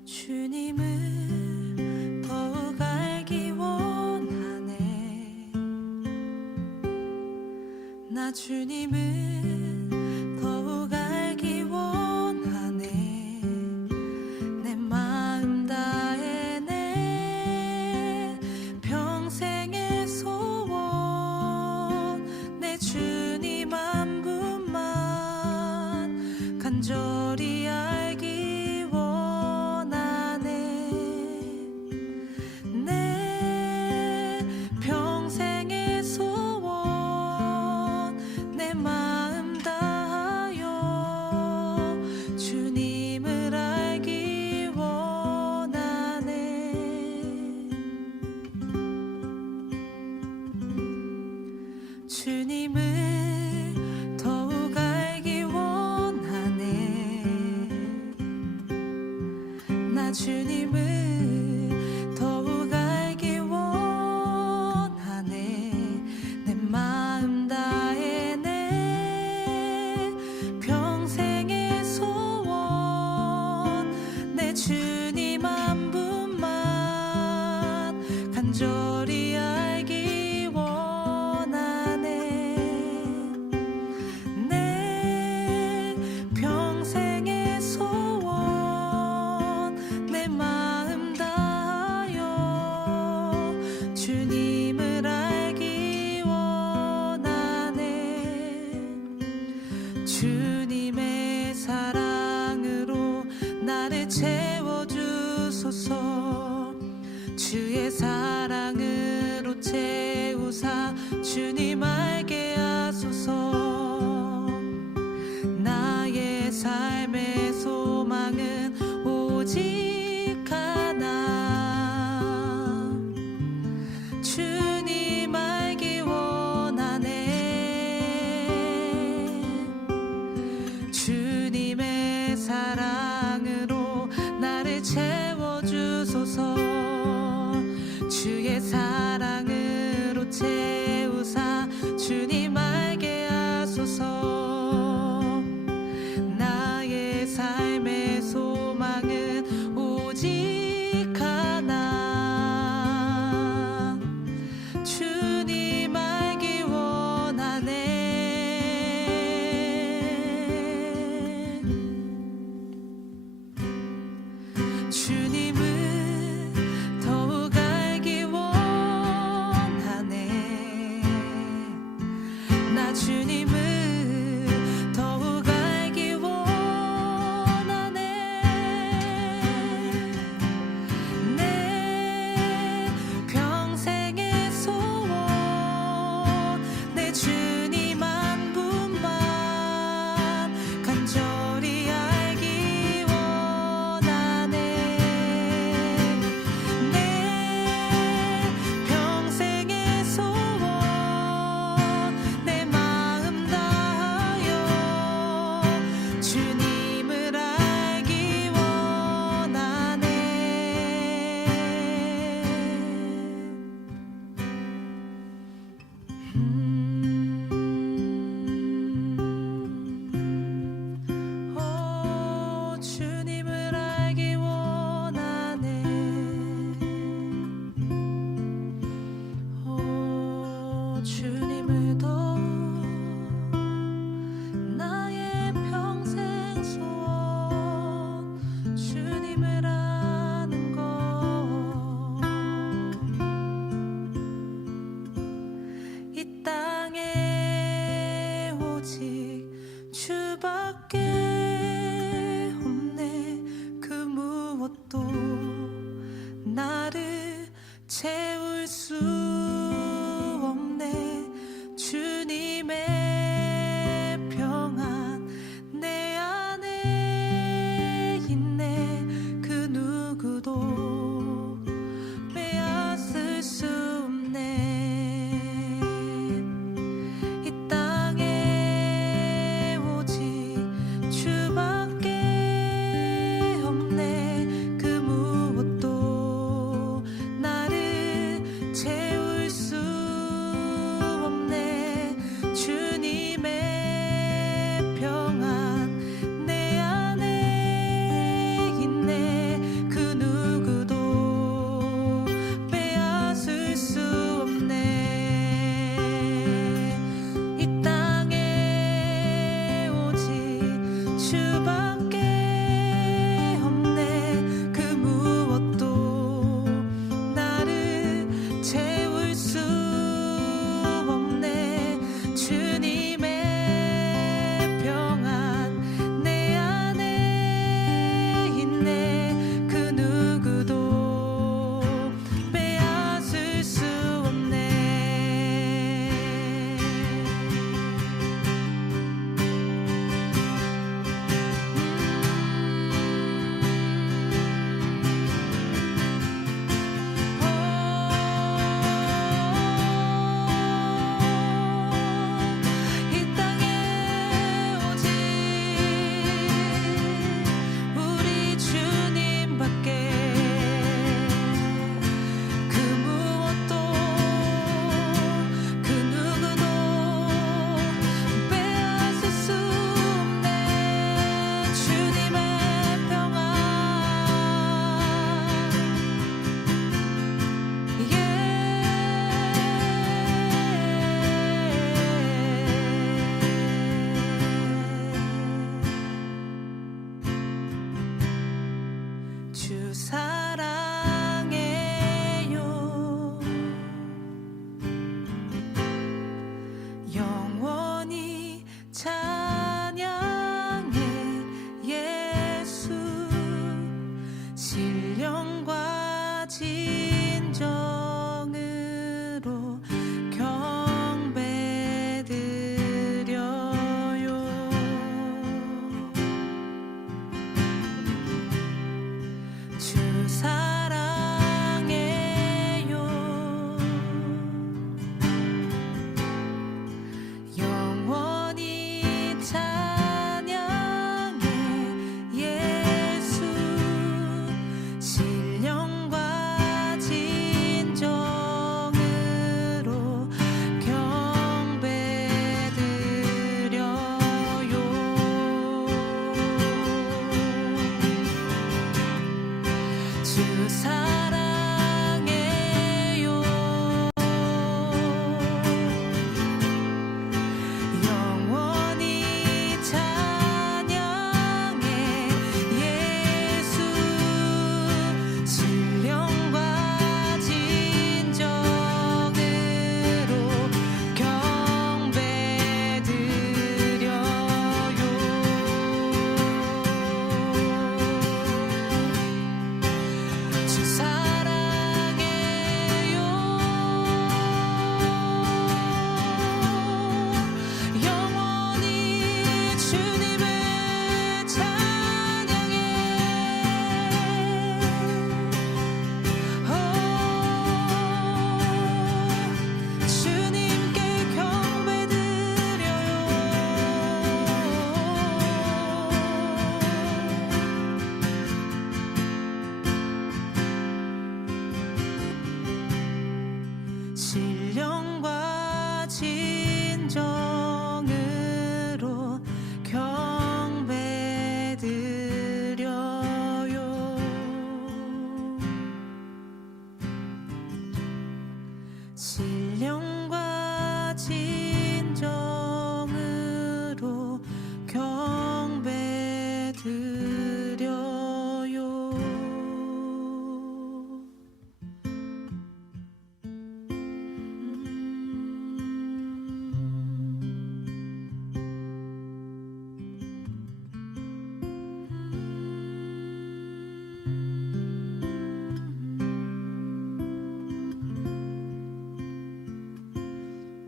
주님을 더욱 알기 원하네. 나 주님을 더욱 알기 원하네. 내 마음 다해 내 평생의 소원 내 주님 한 분만 간절히 알기 원하네. 내 평생의 소원 내 마음 다하여 주님을 알기 원하네. 주님을 더욱 알기 원하네. 나 주님을 더욱 알기 원하네. 내 마음 다해 내 평생의 소원 내 주님 한 분만 간절히 알기 원하네. 내 평생의 소원 내 마음 다하여 주님을 알기 원하네. 주님의 사랑으로 나를 채워주소서. 주의 사랑으로 채우사 주님 알게 하소서. 나의 삶의 소망은 오직 하나. 주님 알기 원하네. 주님의 사랑으로 나를 채워주소서. 주의 사랑으로 채우사 주님 알게 하소서. 나의 삶의 소망은 오직 하나. 주님 알기 원하네. 주님을 더욱 알기 원하네. 나 주님을 더욱 알기 원하네. 내 평생의 소원 내 주님 한 분만 간절히 알기 원하네. 내 평생의 소원 내 마음 다하여 주님을 알기 원하네. 주님을 알기 원하네. 주님을 더욱 나의 평생 소원 주님을 아는 것. 이 땅에 오직 주밖에 없네. 그 무엇도 나를 채울 수 없네. 주님의 평안 내 안에 있네. 그 누구도 빼앗을 수 없네. 이 땅에 오직 주밖에 없네. 그 무엇도 나를 주 사랑해요. 영원히 찬양해 예수. 신령과 진정으로 경배드려요. 주 사랑해요. 영원히 찬양해 예수. 신령과 진정으로 경배드려요. 주 사랑해요. 영원히 찬양해 예수. 신령과 진정으로 경배드려요. 주 사랑해요. 영원히 주님을 찬양해. 주님께 경배드려요. 신령과 진정으로 경배드려요. 신령과 진정으로 경배드려요.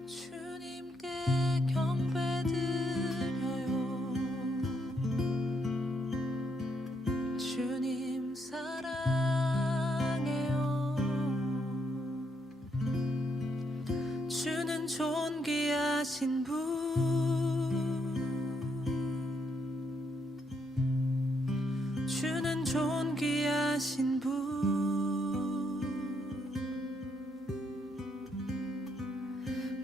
주님께 경배드려요. 주님 사랑해요. 주는 존귀하신 분. 주는 존귀하신 분.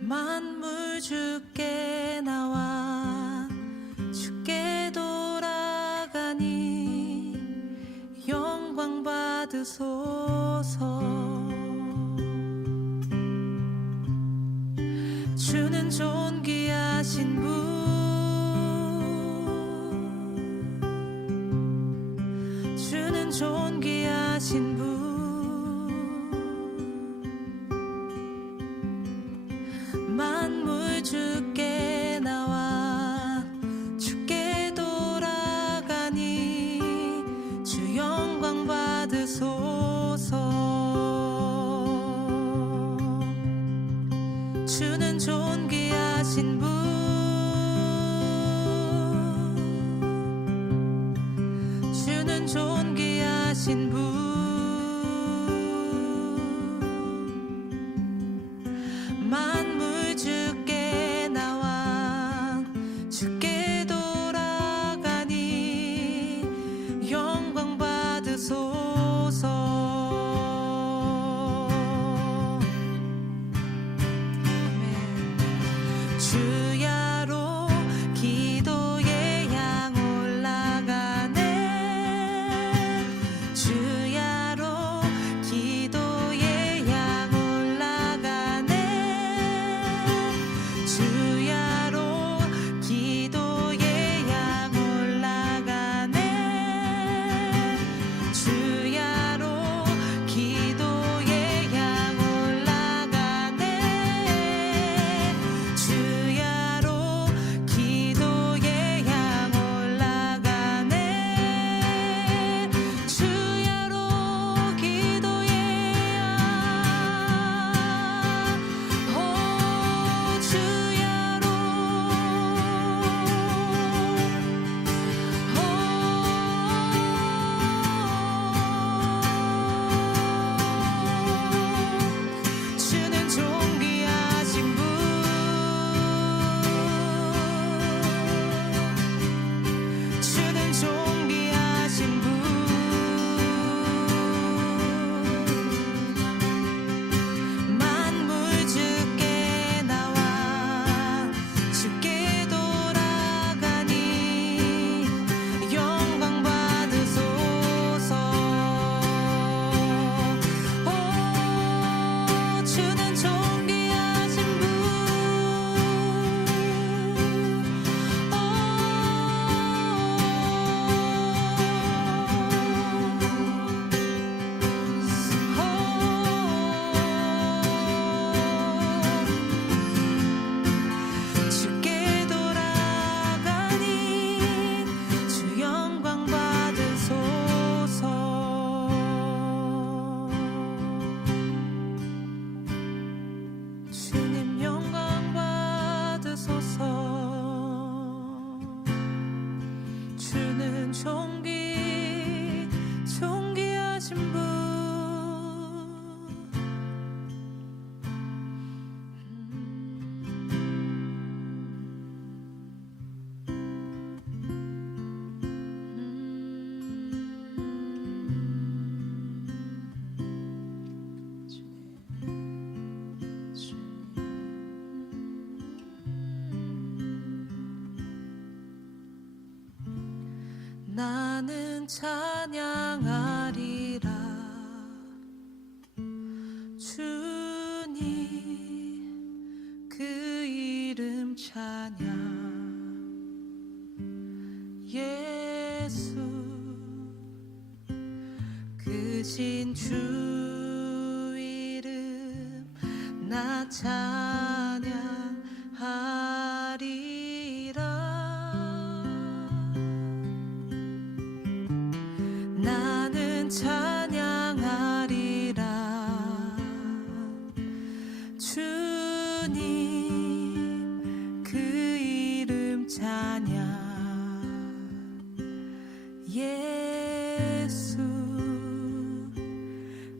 만물 주께 나와 주께 돌아가니 영광 받으소서. 주는 존귀하신 분. 주는 존귀하신 분. 만물 주께 나와 주께 돌아가니 주 영광 받으소서. 주는 존귀하신 분. 주는 존귀하신 분. 만물 주께 나와 주께 돌아가니 영광 받으소서. 아멘. 주야로 기도의 향 올라가네. 주야 나는 찬양하리라. 주님 그 이름 찬양. 예수 크신 주 이름 나 찬양하리라. 나는 찬양하리라. 주님 그 이름 찬양. 예수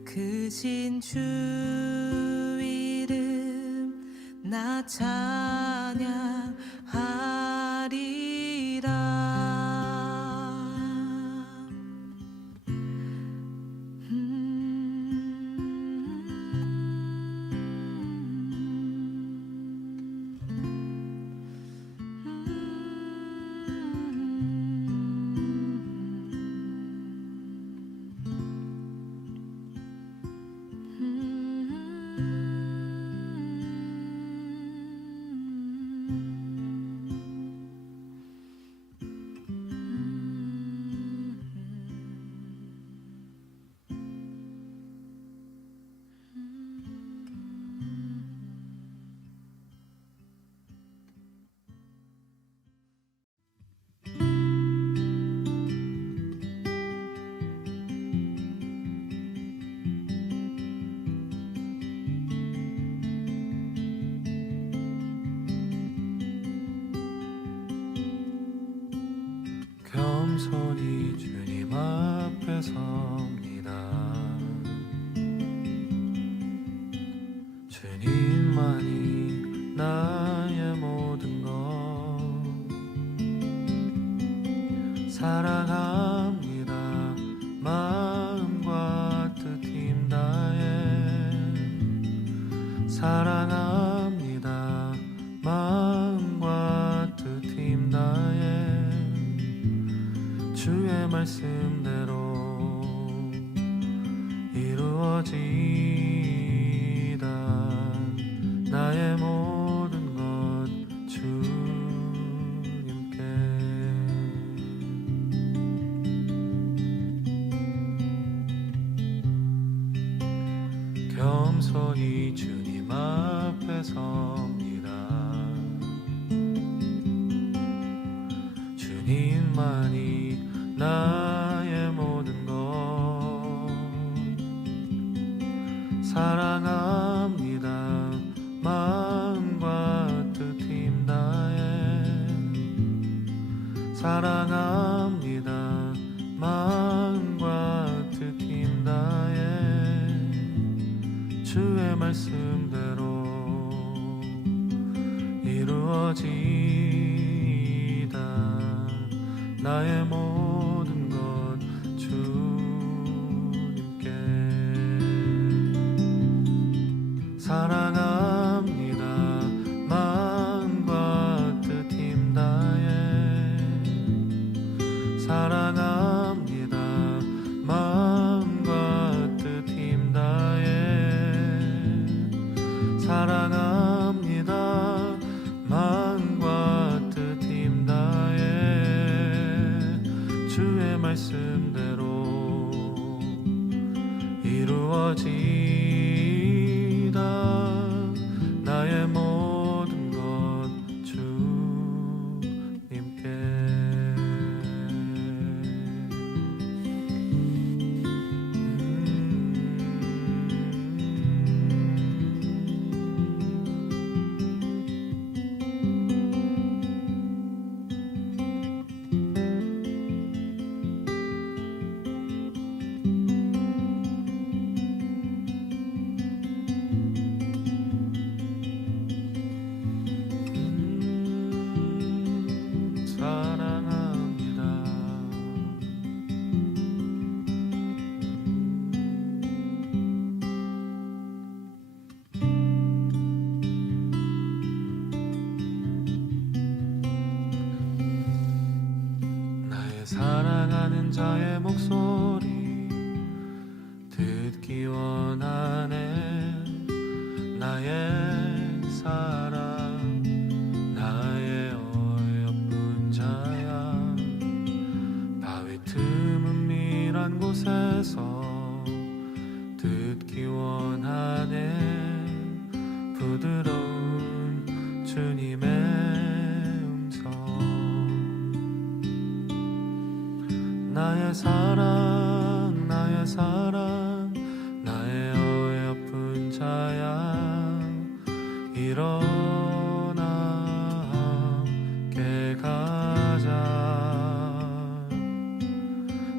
크신 주 이름 나 찬양하리라. 겸손히 주님 앞에 섭니다. 주님만이 나의 모든 것. 사랑합니다. 마음과 뜻 힘 다해 사랑합니다. 마음과 뜻 힘 다해 주의 말씀대로 이루어지이다. 나의 모든 것 주님께. 겸손히 주님 앞에 섭니다. 주님만이 나의 모든 것. 사랑합니다. 마음과 뜻 힘 다해 사랑합니다. 마음과 뜻 힘 다해 주의 말씀대로 이루어지이다. 나의 모든 것 주님께. 사랑합니다. 마음과 뜻 힘 다해 사랑합니다. 마음과 뜻 힘 다해 사랑합니다. 마음과 뜻 힘 다해 주의 말씀대로 이루어지이다. 나의 모든 것 주님께. 목소리 듣기 원하네. 나의 사랑 나의 어여쁜 자야. 바위 틈은 밀한 곳에서 듣기 원하네. 부드러운 주님의 음성. 나의 사랑 나의 사랑 나의 어여쁜 자야. 일어나 함께 가자.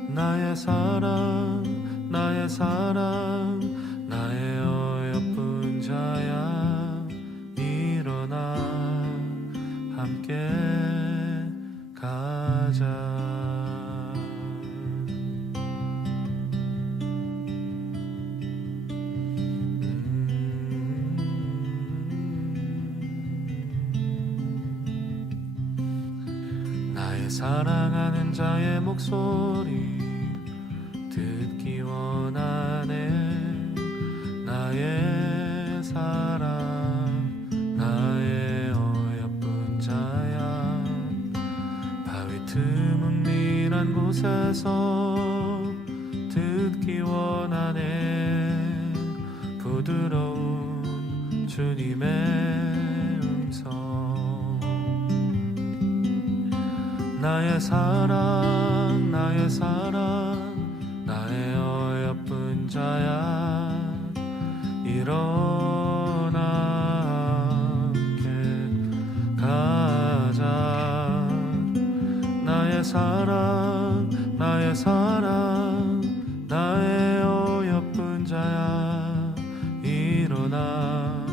나의 사랑 나의 사랑 나의 어여쁜 자야. 일어나 함께 가자. 나의 사랑하는 자의 목소리 듣기 원하네. 나의 사랑 나의 어여쁜 자야. 바위 틈은 밀한 곳에서 듣기 원하네. 부드러운 주님의 음성. 나의 사랑 나의 사랑 나의 어여쁜 자야. 일어나 함께 가자. 나의 사랑 나의 사랑 나의 어여쁜 자야. 일어나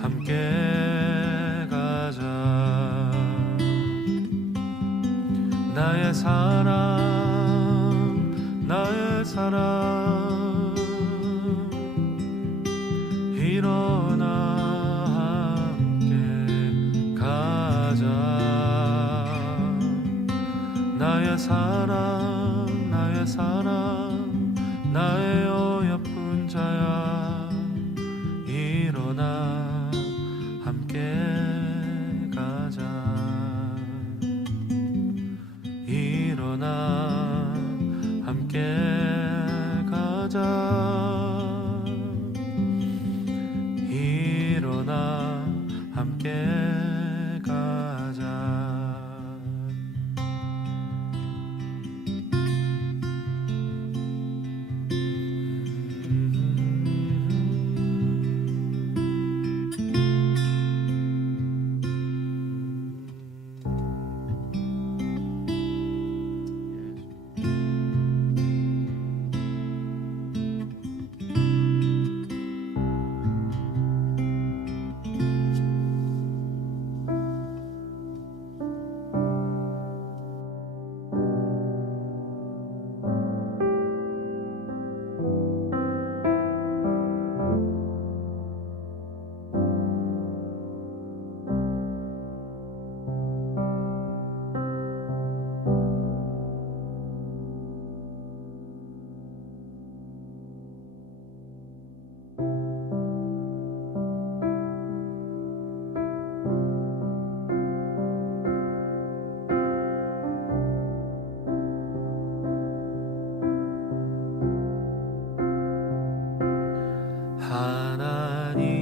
함께 가자. 나의 사랑 나의 사랑 일어나 함께 가자. 나의 사랑 나의 사랑 나의 어여쁜 자야. 일어나 함께 가자. 일어나 함께 가자. 일어나 함께 가자.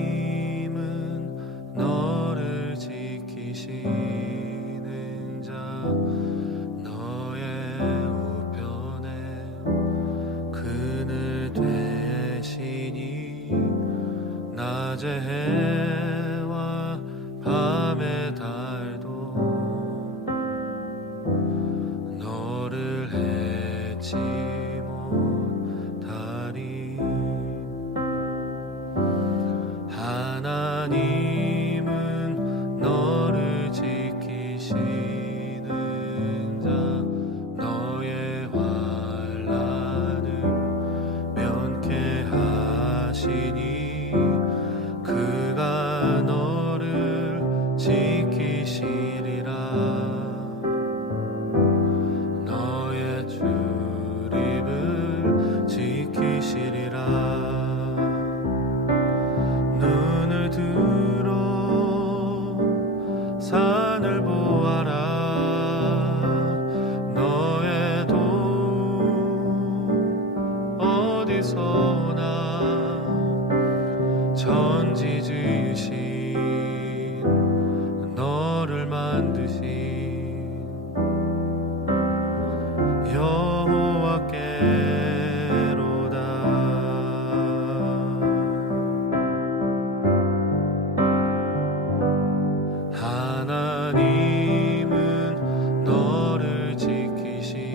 하나님은 너를 지키시는 자. 너의 우편에 그늘 되시니. 낮의 해와 밤의 달도 너를 해치 못하리. 하나님은 너를 지키시는 자. 너의 환난을 면케 하시니. 그가 되시리라. 눈을 들어 산을 보아라. 너의 도움 어디서 오나. 천지 지으신 너를 만드신 여호와께로다. 하나님은 너를 지키시는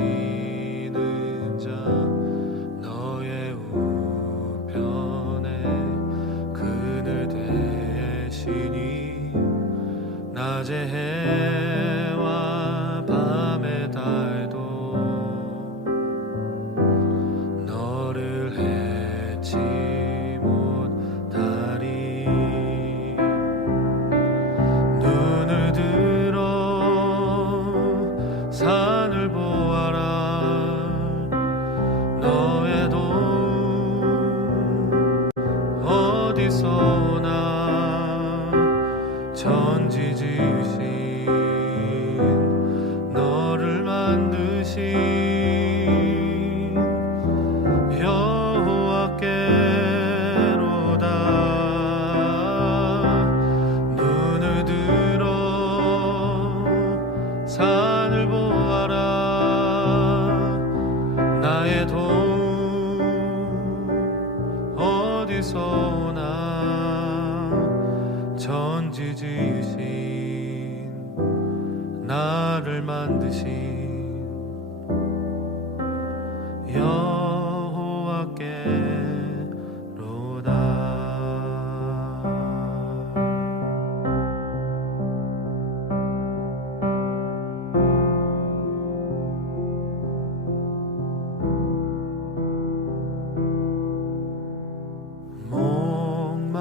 자. 너의 우편에 그늘 대시니. 낮의 해와 밤의 달도 너를 해치 못하리. 눈을 들어 산을 보아라. 너의 도움 어디서 오나. 천지 지으신 너를 만드신 여호와께로다. 눈을 들어 산을 보아라. 나의 도움 어디서 오나. 천지 지으신 나를 만드신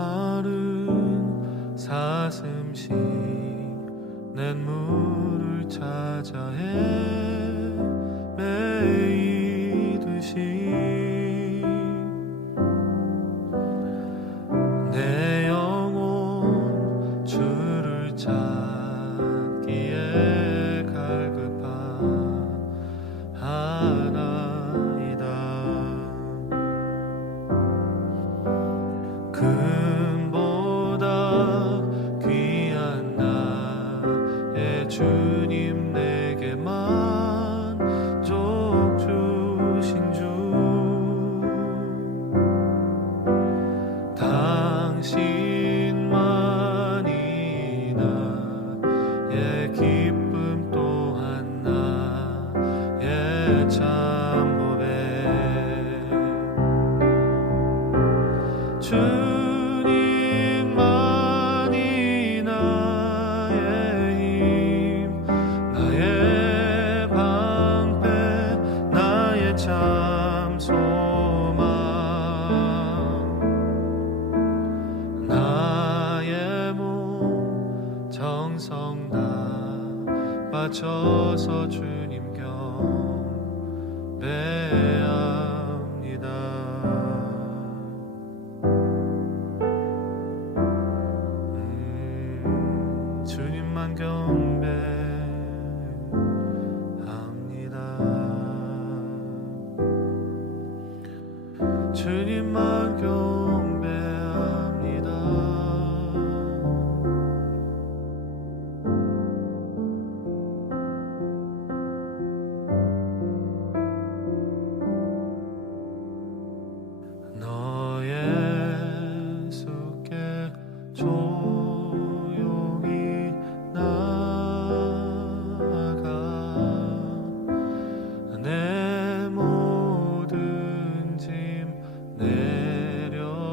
목마른 사슴씩 냇물을 찾아 헤매이듯이 내 영혼 주를 찾기에 갈급하나이다. 금보다 귀한 나의 주님, 내게 만족 주신 주. 당신만이 나의 기쁨 또한 나의 참고백. 주님만이 나의 힘, 나의 방패, 나의 참 소망. 나의 몸 정성 다 바쳐서 주님 경배합니다. 주님만 경배합니다. 주님만 경배합니다. 너의 수께 조용히 나아가 내 모든 짐 내려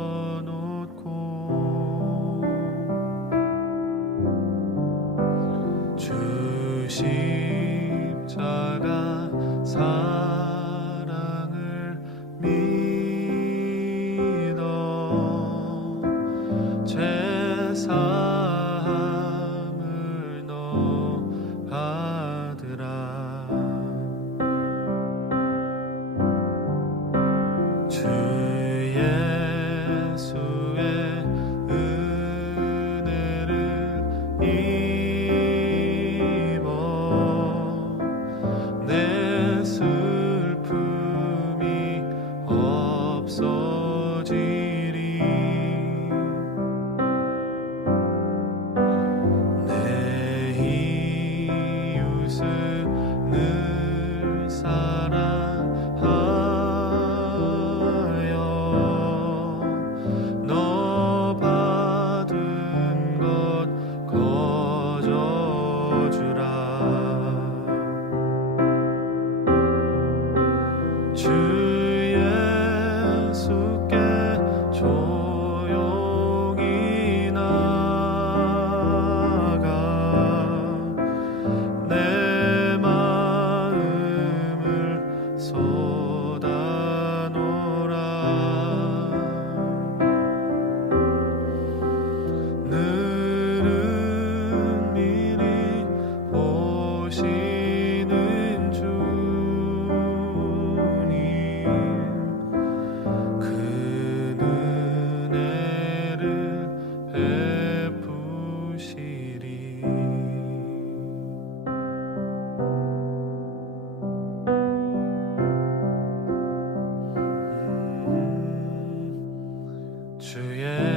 이루어지리 내 이웃을 늘 사랑하여 너 받은 것 거저주라 주 예수께 조용히 나가 내 마음을 쏟아놓으라 늘은 미리 보시는 주님 그 은혜를 베푸시리 주의